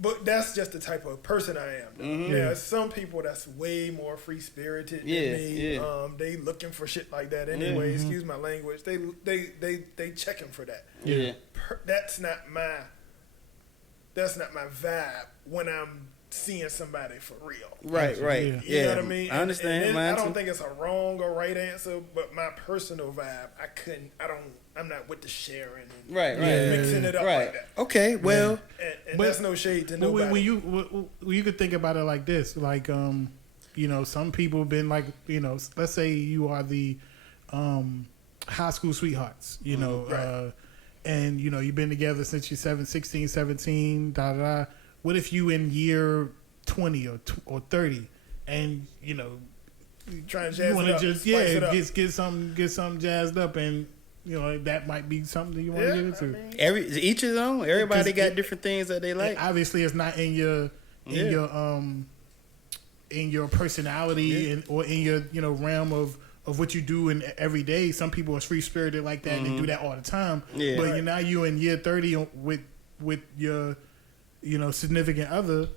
But that's just the type of person I am. Though. Yeah, some people that's way more free spirited than me. Yeah. They looking for shit like that anyway. Excuse my language. They checking for that. Yeah. That's not my vibe when I'm seeing somebody for real. Right. Yeah. You know what I mean? I understand. And Mine I don't too. think it's a wrong or right answer, but my personal vibe, I'm not with the sharing and Right. mixing it up like that. Okay. Well. And But- that's no shade to But nobody. when you could think about it like this, like you know, some people been like, you know, let's say you are the high school sweethearts, you know, Right. and you know you've been together since you're 16, 17, da da da. What if you in year 20 or 30, and you know trying to you jazz want it to up, just spice it up. get something jazzed up, and you know that might be something that you want to get into. I mean, Each his own. Everybody 'Cause got it- different things that they like. Obviously, it's not in your in your personality and or in your realm of what you do in every day. Some people are free spirited like that and they do that all the time. Yeah. But Right. now you in year 30 with your significant other.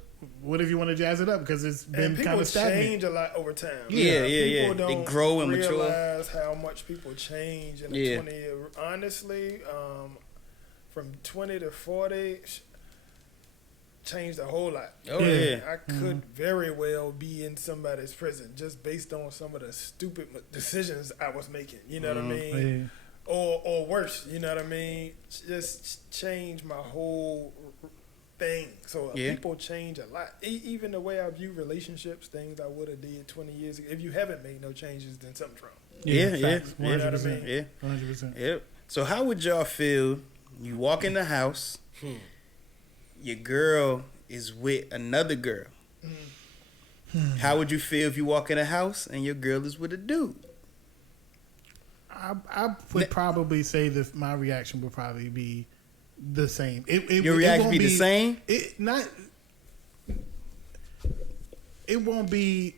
What if you want to jazz it up because it's been and kind people of stagnant? change a lot over time. Yeah. People They don't grow and mature. realize how much people change in Yeah. a 20 year. Honestly, from 20 to 40, changed a whole lot. Oh Yeah. yeah. I could very well be in somebody's prison just based on some of the stupid decisions I was making. You know what I mean? Yeah. Or worse. You know what I mean? Just change my whole thing. So Yeah. people change a lot. Even the way I view relationships, things I would have did 20 years ago. If you haven't made no changes, then something's wrong. Yeah. Facts. You know what I 100%. mean? Yeah. 100%. Yep. So how would y'all feel? You walk in the house, your girl is with another girl. How would you feel if you walk in the house and your girl is with a dude? I would probably say that my reaction would probably be the same. Your reaction won't be the same? It won't be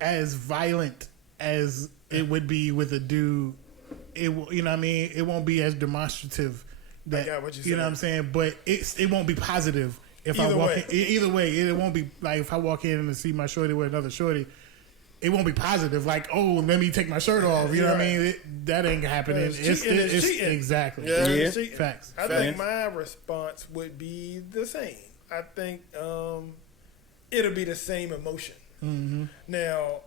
as violent as it would be with a dude. You know what I mean? It won't be as demonstrative. That, got what you're you know what I'm saying? But it won't be positive if I Either walk way. in. Either way, it won't be like if I walk in and see my shorty with another shorty. It won't be positive, like, oh, let me take my shirt off. You know what I mean? That ain't happening. It's cheating, it's cheating. Exactly. Yeah. Yeah. See, Facts. I think my response would be the same. I think it'll be the same emotion. Mm-hmm. Now,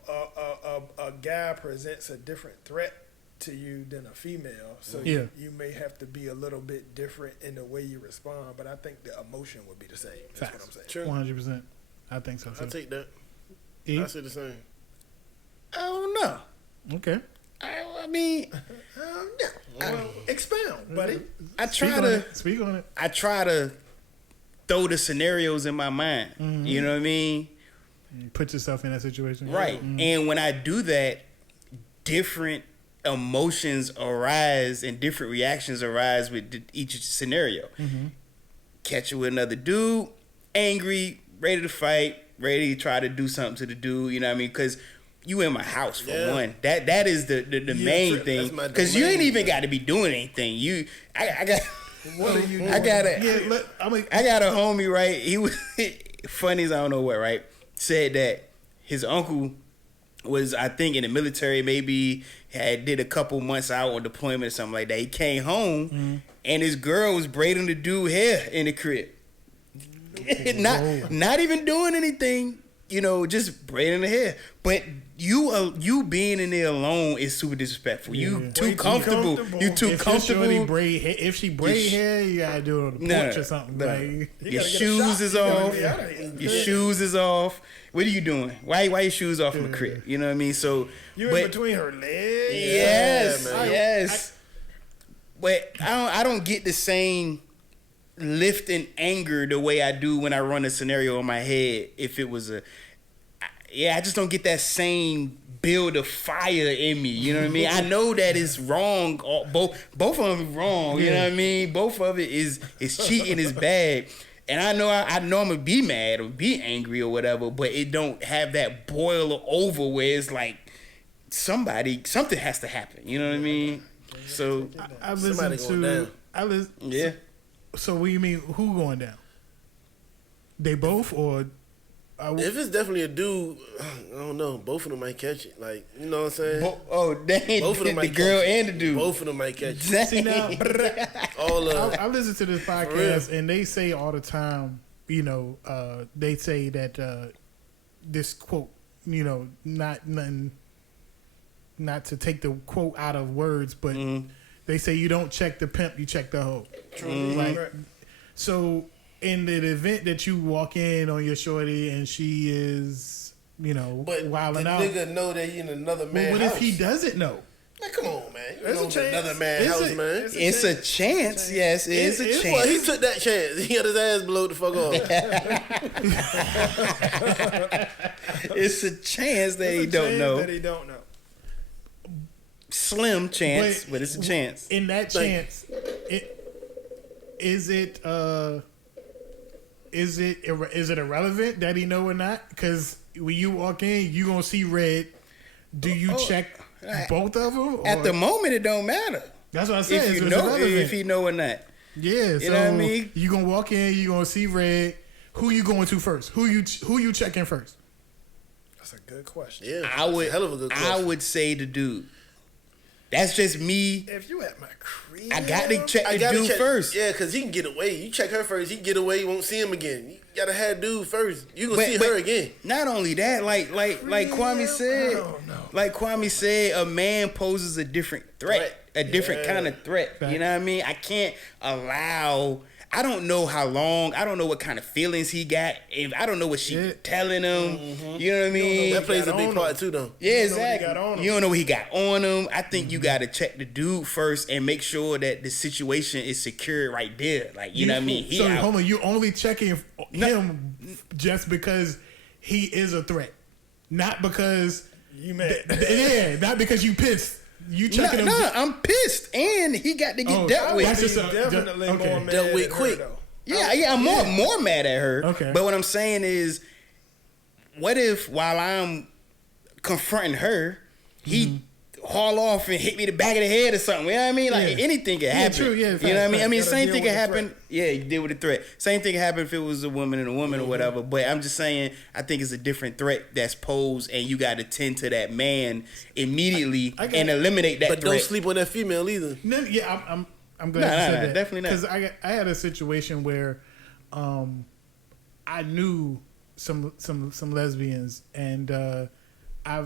a guy presents a different threat to you than a female, so Yeah. you may have to be a little bit different in the way you respond. But I think the emotion would be the same. That's what I'm saying. True. 100%. I think so too. I take that. E? I say the same. I don't know. Okay. I mean, Yeah. Well, expound, buddy. I Speak try on to. it. Speak on it. I try to throw the scenarios in my mind. Mm-hmm. You know what I mean? Put yourself in that situation. Right. And when I do that, different emotions arise and different reactions arise with each scenario. Catch you with another dude, angry, ready to fight, ready to try to do something to the dude. You know what I mean? Because you in my house for one. That is the main trip. thing. That's my Because you domain. ain't even got to be doing anything. I got. What are you doing? I got a Yeah, I got a homie, right? He was funny as I don't know what, right? Said that his uncle was, I think, in the military, maybe did a couple months out on deployment or something like that. He came home and his girl was braiding the dude hair in the crib. not even doing anything, just braiding the hair. But you being in there alone is super disrespectful. You Yeah. too Way too comfortable. comfortable. You too if comfortable. if she braid hair, you gotta do it on the No, porch or something. no. Like, You Your gotta get a shoes shot. is You gotta off. be outta here. Your shoes is off. What are you doing? Why your shoes off in the crib? You know what I mean? So You in between her legs. Yes, Yeah, man. yes. But I don't get the same lift and anger the way I do when I run a scenario in my head. If it was I just don't get that same build of fire in me. You know what I mean? I know that it's wrong. Both of them are wrong. You know what I mean? Both of it is cheating is bad. And I know I'm gonna be mad or be angry or whatever, but it don't have that boil over where it's like something has to happen. You know what I mean? So I Somebody listen going to. down. I listen. yeah. So what do you mean? Who going down? They both, or If it's definitely a dude, I don't know. Both of them might catch it. Like, you know what I'm saying? Dang, Both of them the might girl catch it. and the dude. Both of them might catch it. see now? I listen to this real. podcast, and they say all the time. You know, they say that this quote. You know, not to take the quote out of words, but they say you don't check the pimp, you check the hoe. Like, so in the event that you walk in on your shorty and she is, you know, But the wilding out, nigga know that he in another well, man's what house. if he doesn't know? Like, come on, man. You There's know a chance. another man's Is house, it? man. It's a chance. Yes, it is a It- chance. Well, he took that chance. He got his ass blowed the fuck off. It's a chance that There's he a don't chance know. that he don't know. Slim chance, but it's a chance. In that chance, is it irrelevant that he know or not? Because when you walk in, you gonna see red. Do you check both of them? At the moment, it don't matter that's what I said. if you it's know irrelevant. if he know or not. Yeah, so know what I mean? you gonna walk in, you gonna see red. Who you going to first? Who you checking first? That's a good question. Yeah, I would. hell of a good question. I would say the dude. That's just me. If you at my crib, I got to check I the gotta dude check, first. Yeah, because he can get away. You check her first, he can get away. You won't see him again. You gotta have dude first. You gonna see her again. Not only that, like Kwame said, don't know. like Kwame said, a man poses a different threat, a different kind of threat. You know what I mean? I can't allow. I don't know how long. I don't know what kind of feelings he got. If I don't know what she telling him. You know what I mean? That plays a big on part him. too, though. Yeah, You don't know what he exactly. got on him. You don't know what he got on him. I think you got to check the dude first and make sure that the situation is secure right there. Like, you know what I mean? He So out. hold on, you only checking him just because he is a threat, not because You mad? yeah, not because you pissed. You checking him. Nah, I'm pissed, and he got to get Oh, dealt with. that's He's just a- definitely okay. more mad Dealt with at her, quick. though. Yeah, I'm more mad at her. Okay. But what I'm saying is, what if while I'm confronting her, he haul off and hit me the back of the head or something? You know what I mean? Like Yeah. anything can Yeah, happen. true, yeah, You know what I mean? I mean, Gotta same deal thing with can the happen. threat. Yeah, you deal with the threat. Same thing can happen if it was a woman and a woman or whatever. But I'm just saying, I think it's a different threat that's posed, and you got to tend to that man immediately I got- and eliminate that But threat. don't sleep on that female either. No, yeah, I'm glad Nah, you said nah, that. definitely not. Because I had a situation where I knew some lesbians, and I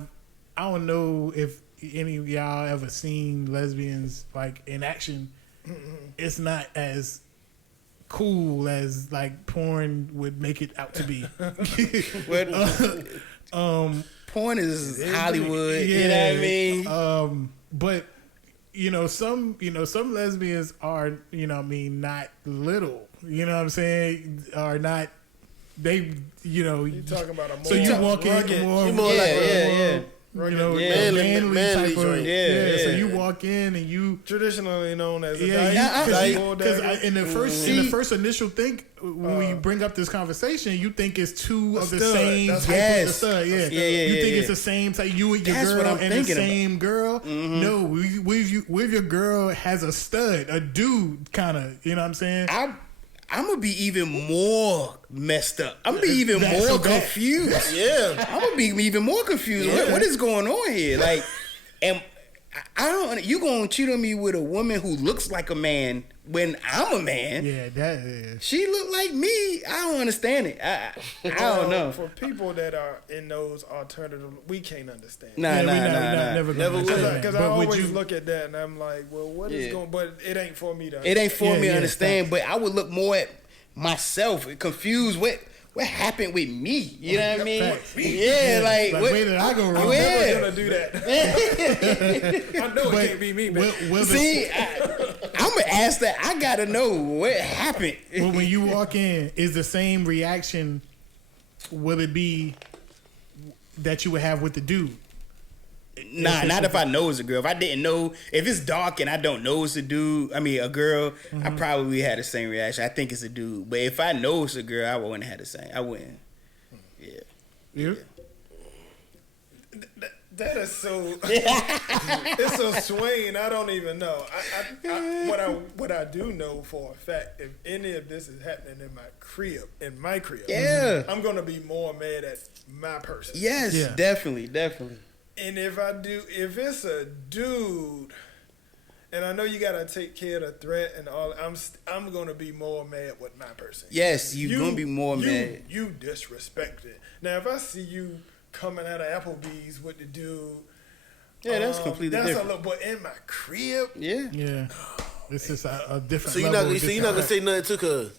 don't know if any of y'all ever seen lesbians like in action. It's not as cool as like porn would make it out to be. Porn is Hollywood. You know what I mean? But some lesbians are, not little. You know what I'm saying? Are not they? You talking about a more So you walk in rugged, more, you more yeah, like yeah. manly type of, joint. Yeah, So yeah. you walk in and you. traditionally known as a Yeah, dyke, because in the first See- initial thing when we bring up this conversation, you think it's two of the stud. same That's type yes. of stud. Yeah, Yeah, you think yeah. it's the same type. You and your That's what girl I'm and the thinking about. same girl. No, with your girl has a stud, a dude kind of. You know what I'm saying? I'm gonna be even more messed up. I'm gonna be even That's more so bad. confused. Yeah. I'm gonna be even more confused. What is going on here? Like, and I don't. You gonna cheat on me with a woman who looks like a man when I'm a man? Yeah, that is. She look like me. I don't understand it. I don't know. For people that are in those alternative, we can't understand. Nah. Never Never gonna will. understand Because that. I But would always you- look at that and I'm like, well, what is Yeah. going? But it ain't for me to. It ain't for Yeah, me to yeah, understand, but I would look more at myself, confused. What happened with me? You know what I mean? Facts. Yeah, like what? where did I go wrong? I'm Yeah. never gonna do that. I know it can't be me, man. See, I'm gonna ask that. I gotta know what happened. Well, when you walk in, is the same reaction? Will it be that you would have with the dude? Nah, not if I know it's a girl. If I didn't know, if it's dark and I don't know it's a dude, a girl, I probably had the same reaction. I think it's a dude. But if I know it's a girl, I wouldn't have the same. I wouldn't. Yeah. You? That is so. It's so swaying. I don't even know. What I do know for a fact, if any of this is happening in my crib, Yeah. I'm gonna be more mad at my person. Yes, Yeah. definitely. And if it's a dude, and I know you gotta take care of the threat and all, I'm gonna be more mad with my person. Yes, you're gonna be more mad. You disrespected. Now, if I see you coming out of Applebee's with the dude, Yeah, that's completely that's different. a little. But in my crib, Yeah. Yeah. This is a different So you're level. not of gonna disrespect. say nothing to cuz.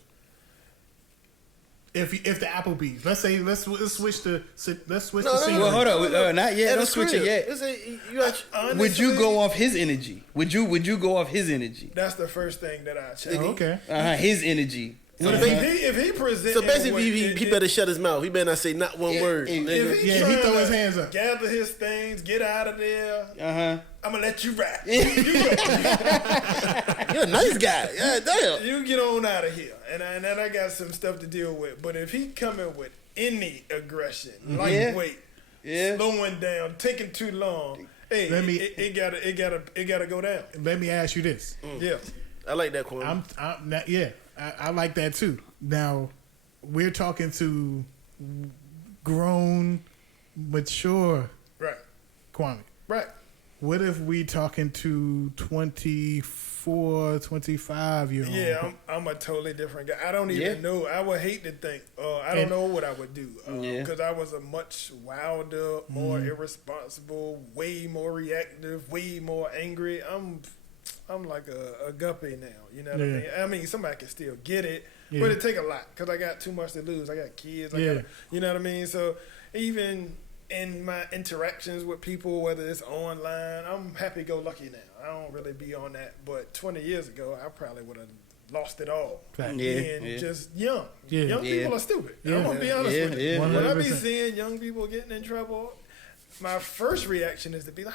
If the Applebee's, let's switch the No, scene. Well, hold on. Not yet. At Don't the switch it crib. yet. It's you actually, Would you honestly, go off his energy? Would you go off his energy? That's the first thing that I check. Oh, okay. His energy. So if he presents, so basically, he better shut his mouth. He better not say not one word. if- nigga. If he Yeah, he trying throw to his hands up. gather his things, get out of there. I'm gonna let you ride. You're a nice guy. Yeah, damn. You get on out of here, and I got some stuff to deal with. But if he coming with any aggression, lightweight, slowing down, taking too long, hey, it gotta go down. Let me ask you this. Yeah, I like that, Kwame. I'm not, yeah, I like that too. Now, we're talking to grown, mature right, Kwame. right. What if we talking to 24, 25-year-old? Yeah, I'm a totally different guy. I don't even know. I would hate to think. I don't know what I would do because I was a much wilder, more irresponsible, way more reactive, way more angry. I'm like a guppy now. You know what I mean? I mean, somebody can still get it, but it take a lot because I got too much to lose. I got kids. I got, you know what I mean? So even in my interactions with people, whether it's online, I'm happy-go-lucky now. I don't really be on that. But 20 years ago, I probably would have lost it all. Being just young. Young people are stupid. I'm going to be honest with you. When I be 100%. seeing young people getting in trouble, my first reaction is to be like,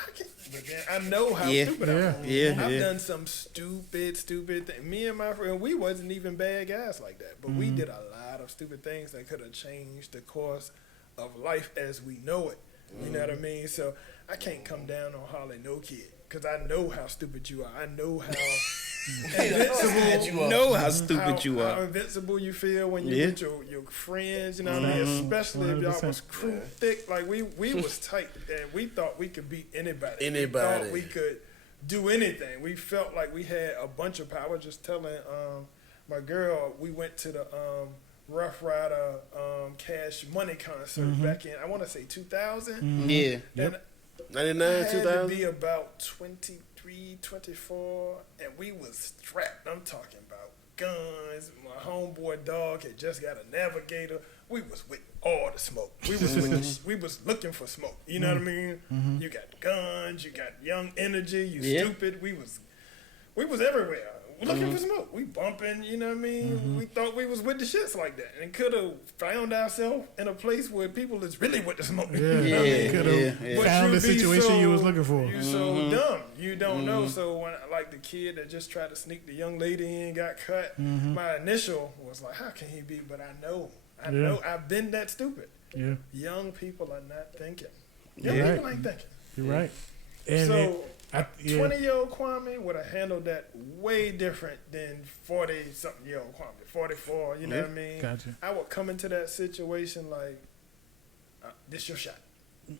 but then I know how stupid I am. I've done some stupid thing. Me and my friend, we wasn't even bad guys like that. But we did a lot of stupid things that could have changed the course of life as we know it. You know what I mean? So I can't come down on Holly no kid because I know how stupid you are. I know how invincible you are. How invincible you feel when you with your friends. You know what I mean? Especially if y'all was crew thick. Like we was tight and we thought we could beat anybody. We thought we could do anything. We felt like we had a bunch of power. Just telling my girl, we went to the Rough Rider Cash Money concert back in, I want to say 2000. Yeah. And 99, I had 2000? to be about 23, 24, and we was strapped. I'm talking about guns. My homeboy dog had just got a Navigator. We was with all the smoke. We was looking for smoke. You know what I mean? You got guns. You got young energy. You stupid. We was everywhere. Looking for smoke. We bumping, you know what I mean? We thought we was with the shits like that. And could have found ourselves in a place where people is really with the smoke. Could have found the situation you was looking for. You so dumb. You don't know. So when like the kid that just tried to sneak the young lady in got cut, my initial was like, how can he be? But I know. I've been that stupid. Yeah. Young people are not thinking. Young people ain't thinking. You're right. And so 20-year-old Kwame would have handled that way different than 40-something-year-old Kwame, 44, you know what I mean? Gotcha. I would come into that situation like, this your shot.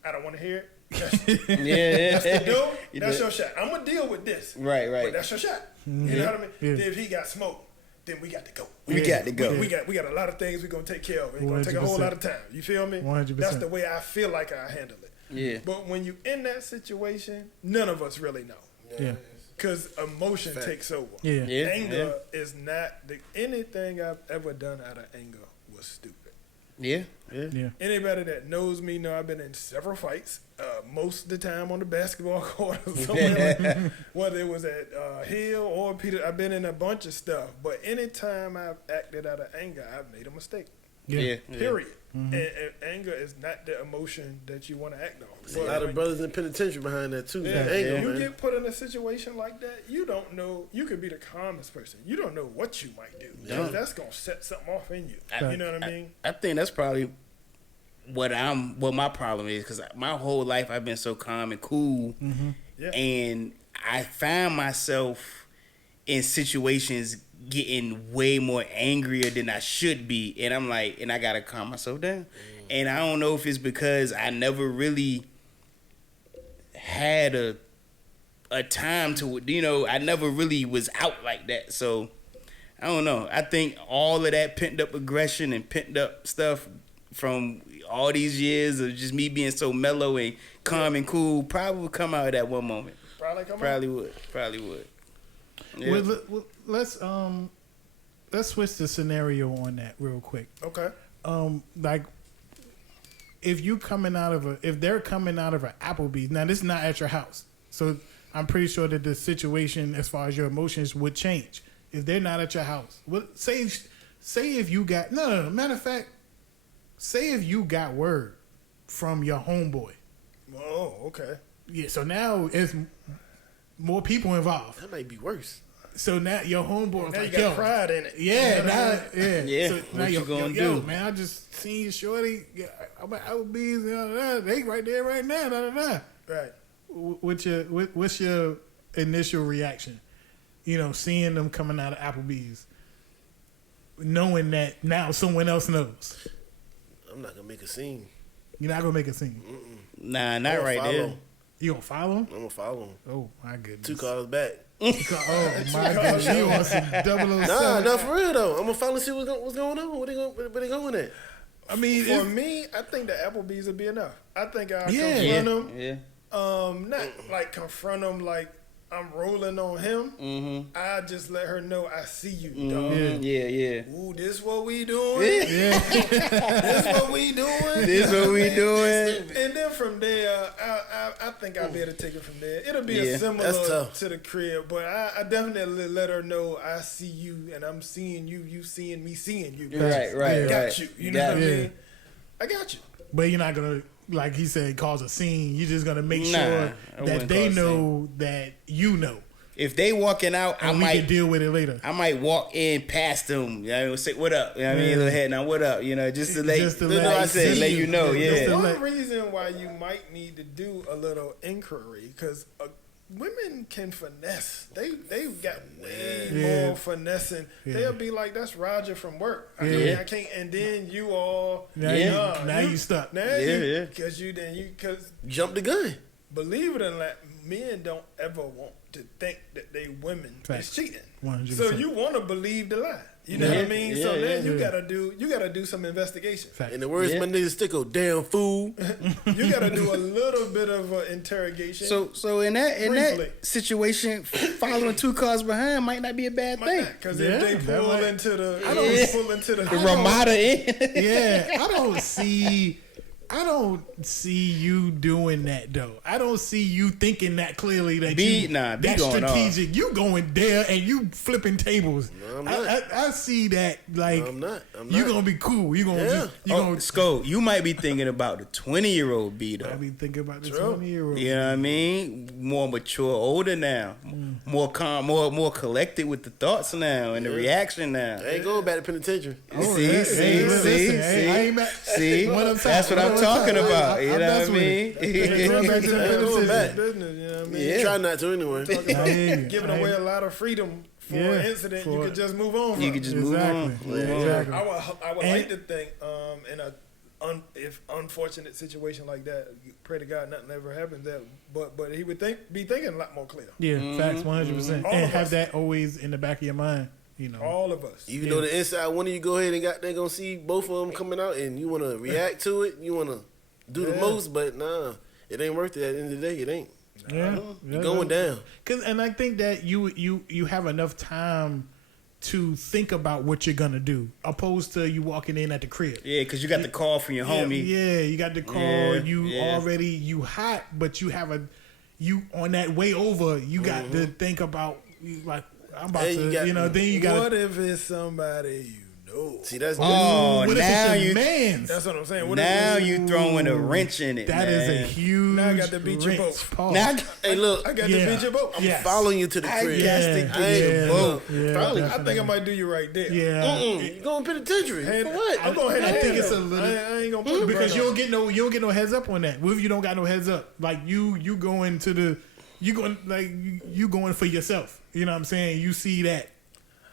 I don't want to hear it. That's the deal. That's your shot. I'm going to deal with this. Right. But that's your shot. You know what I mean? Then if he got smoked, then we got to go. We got to go. We got a lot of things we're going to take care of. It's going to take a whole lot of time. You feel me? 100%. That's the way I feel like I handle it. Yeah. But when you in that situation, none of us really know. Yeah. Because emotion takes over. Yeah. Anger is not anything I've ever done out of anger was stupid. Yeah. Anybody that knows me know I've been in several fights. Most of the time on the basketball court or somewhere like that. Whether it was at Hill or Peter, I've been in a bunch of stuff. But anytime I've acted out of anger, I've made a mistake. Yeah. Period. And anger is not the emotion that you want to act on. A lot of brothers in penitentiary behind that too. Yeah, Anger, you man. get put in a situation like that, you don't know. You could be the calmest person. You don't know what you might do. That's gonna set something off in you. You know what I mean? I think that's probably what my problem is, because my whole life I've been so calm and cool, and I find myself in situations getting way more angrier than I should be, and I'm like, and I gotta calm myself down. And I don't know if it's because I never really had a time to, I never really was out like that. So I don't know. I think all of that pent up aggression and pent up stuff from all these years of just me being so mellow and calm and cool probably would come out of that one moment. Probably would. Yeah. Well, let's switch the scenario on that real quick. Okay. Like, if they're coming out of an Applebee's, now this is not at your house, so I'm pretty sure that the situation as far as your emotions would change if they're not at your house. Well, say if you got no. Matter of fact, say if you got word from your homeboy. Oh, okay. Yeah. So now it's more people involved. That might be worse. So now your homeboy Now like, you got yo, pride in it. yeah, Yeah, So what now you gonna do? man, I just seen your shorty. I'm at Applebee's. They right there right now. Right. What's your initial reaction? Seeing them coming out of Applebee's, knowing that now someone else knows. I'm not gonna make a scene. You're not gonna make a scene. Nah, not right there. You gonna follow him? I'm gonna follow him. Oh my goodness. 2 cars back. Oh my goodness. You want some 007? Nah, not for real though. I'm gonna follow and see what's going on. Where they going at? I mean, For me, I think the Applebee's would be enough. I think I'll Yeah. confront him. Yeah. Not like confront him like I'm rolling on him. Mm-hmm. I just let her know I see you, dog. Yeah. Ooh, this what we doing? yeah. This what we doing? This what we doing. And then from there, I think I'll be able to take it from there. It'll be a that's similar tough. to the crib, but I definitely let her know I see you and I'm seeing you. You seeing me, seeing you. Right. I got you. You know what I you. mean? I got you. But you're not gonna, like he said, cause a scene. You're just gonna make Nah, sure I that wouldn't they cause a know that you know, If they walking out, and we can deal with it later. I might walk in past them. Say what up. You know what I mean? Little head now, what up? Just to let you know. Yeah. One reason why you might need to do a little inquiry, because women can finesse. They've got way more finessing. They'll be like, "That's Roger from work. I can't." And then you all Now you stuck. Because Jump the gun. believe it or not, men don't ever want to think that they women Facts. is cheating. 100%. So you want to believe the lie. You know what I mean? So then you gotta do some investigation. Fact. In the words of my nigga Sticko, damn fool. You gotta do a little bit of interrogation. So in that situation, following 2 cars behind might not be a bad thing. Because Yeah, if they that pull might- into the, pull into the, The Ramada in. Yeah, I don't see you doing that though. I don't see you thinking that clearly that Be that's going strategic. You going there and you flipping tables. No, I'm not. I see that like No, I'm not. you gonna be cool. You gonna Sco, you might be thinking about the 20-year-old B though. I be thinking about the True. 20-year-old. You know what I mean? More mature, older now. More calm, more collected with the thoughts now and the reaction now. I ain't going back to penitentiary. See, that's what I'm talking about. You know what I mean? Going back to the business, business. business, you know what I mean? Yeah. Try not to anyway. Giving away a lot of freedom for an incident you could just move on from. You could just move on. Exactly. I would like to think in a if unfortunate situation like that, pray to God nothing ever happens. But he would be thinking a lot more clear. Yeah, facts 100%. All And of have us. that always in the back of your mind. All of us. Even though the inside one of you go ahead and they gonna see both of them coming out and you want to react to it, you want to do the most, but nah, it ain't worth it at the end of the day. It ain't. Yeah, You're going down. And I think that you have enough time to think about what you're gonna do, opposed to you walking in at the crib. Yeah, because you got the call from your homie. Yeah, you got the call. You hot, but you on that way over. You got to think about like I'm about Hey, to. you got- Then you got. What if it's somebody you No. See, that's Oh, what now if it's you your man's? That's what I'm saying. What now if you throwing a wrench in it. That is man. a huge. Now I got to beat you wrench. both. Pause. Now hey, look, I got Yeah. to beat you both? Yes. following you to the I crib. got to Yeah, get I ain't you yeah, both. yeah, Probably. I think I definitely. might do you right there. Yeah. You going penitentiary Hand- for what? I'm going hand I in think hand, it's a though. little- I ain't gonna put the Because burn you don't get no heads up on that. What if you don't got no heads up? Like you going to the you going for yourself. You know what I'm saying? You see that.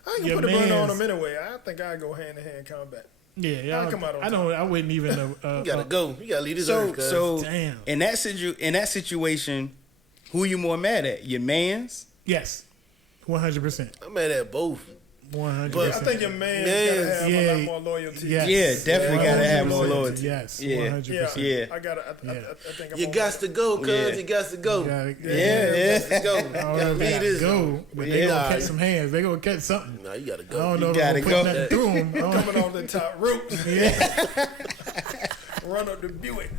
I ain't your gonna put a burn on mans- them anyway. I think I go hand to hand combat. Yeah, I'll come out on I don't. I wouldn't even. You gotta go. You gotta leave this earth, cuz. So Damn. in that situation, who you more mad at? Your man's? Yes, 100%. I'm mad at both. 100%. But I think your man gotta have a lot more loyalty. Yes. Yeah, definitely gotta have more 100%. loyalty. Yes, Yeah. 100%. Yeah. I gotta. I Yeah. think I'm You on got to go, cuz. Yeah. You got to go. Gotta- Yeah. Let's go. You I don't know gotta if leave they this. go, but they Yeah. gonna catch some hands. They gonna catch something. Nah, you gotta I go. don't know if gotta I'm go. gonna put nothing through them. coming off the top ropes. Yeah. Run up the Buick.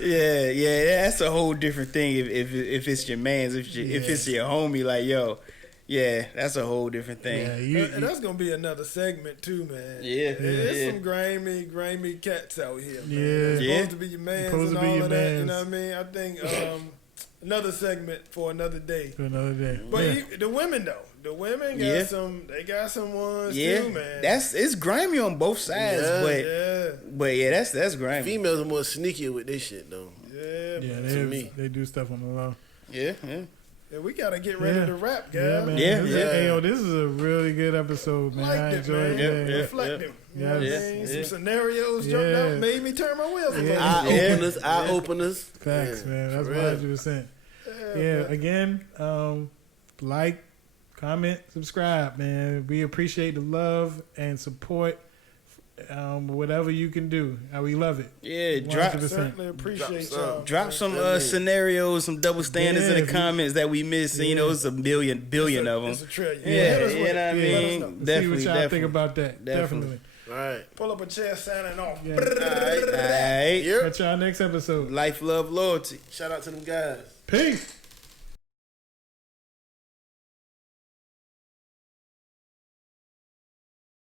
Yeah, that's a whole different thing. If it's your man's, if it's your homie, like yo, yeah, that's a whole different thing. Yeah, And that's gonna be another segment too, man. Yeah. There's Yeah. some grimy cats out here, man. Yeah. It's Yeah. supposed to be your mans Supposed and to be all your of that. You mans. know what I mean? I think another segment for another day. for another day. But Yeah. the women though, the women got Yeah. they got some ones Yeah, too, man. it's grimy on both sides, Yeah. but yeah, that's grimy. Females are more sneakier with this shit, though. yeah, Yeah, man. me. they do stuff on the low. Yeah. Yeah, we gotta get ready Yeah. to wrap, guys. Yeah, man. Yeah, This is- yeah. Hey, yo, this is a really good episode, man. I Liked it, enjoyed man. it. Yeah. Reflective. You know what I Yes. mean? Yeah. Some scenarios jumped Yeah. out, made me turn my wheels a little Yeah. bit. Eye openers. Facts, Yeah, man. That's for real. 100%. Yeah, again, like, comment, subscribe, man. We appreciate the love and support. Whatever you can do, we love it. Yeah, 100%. Certainly appreciate y'all. drop some scenarios, some double standards in Yeah, the comments that we missed. And, you know, it's a billion of them. It's a trillion. Yeah, Hit us you with know it. what I Let us mean? know. See what Definitely, y'all think about that. Definitely. Definitely. All right. Pull up a chair, signing off. Yeah. All right. Yep. Catch y'all next episode. Life, love, loyalty. Shout out to them guys. Peace.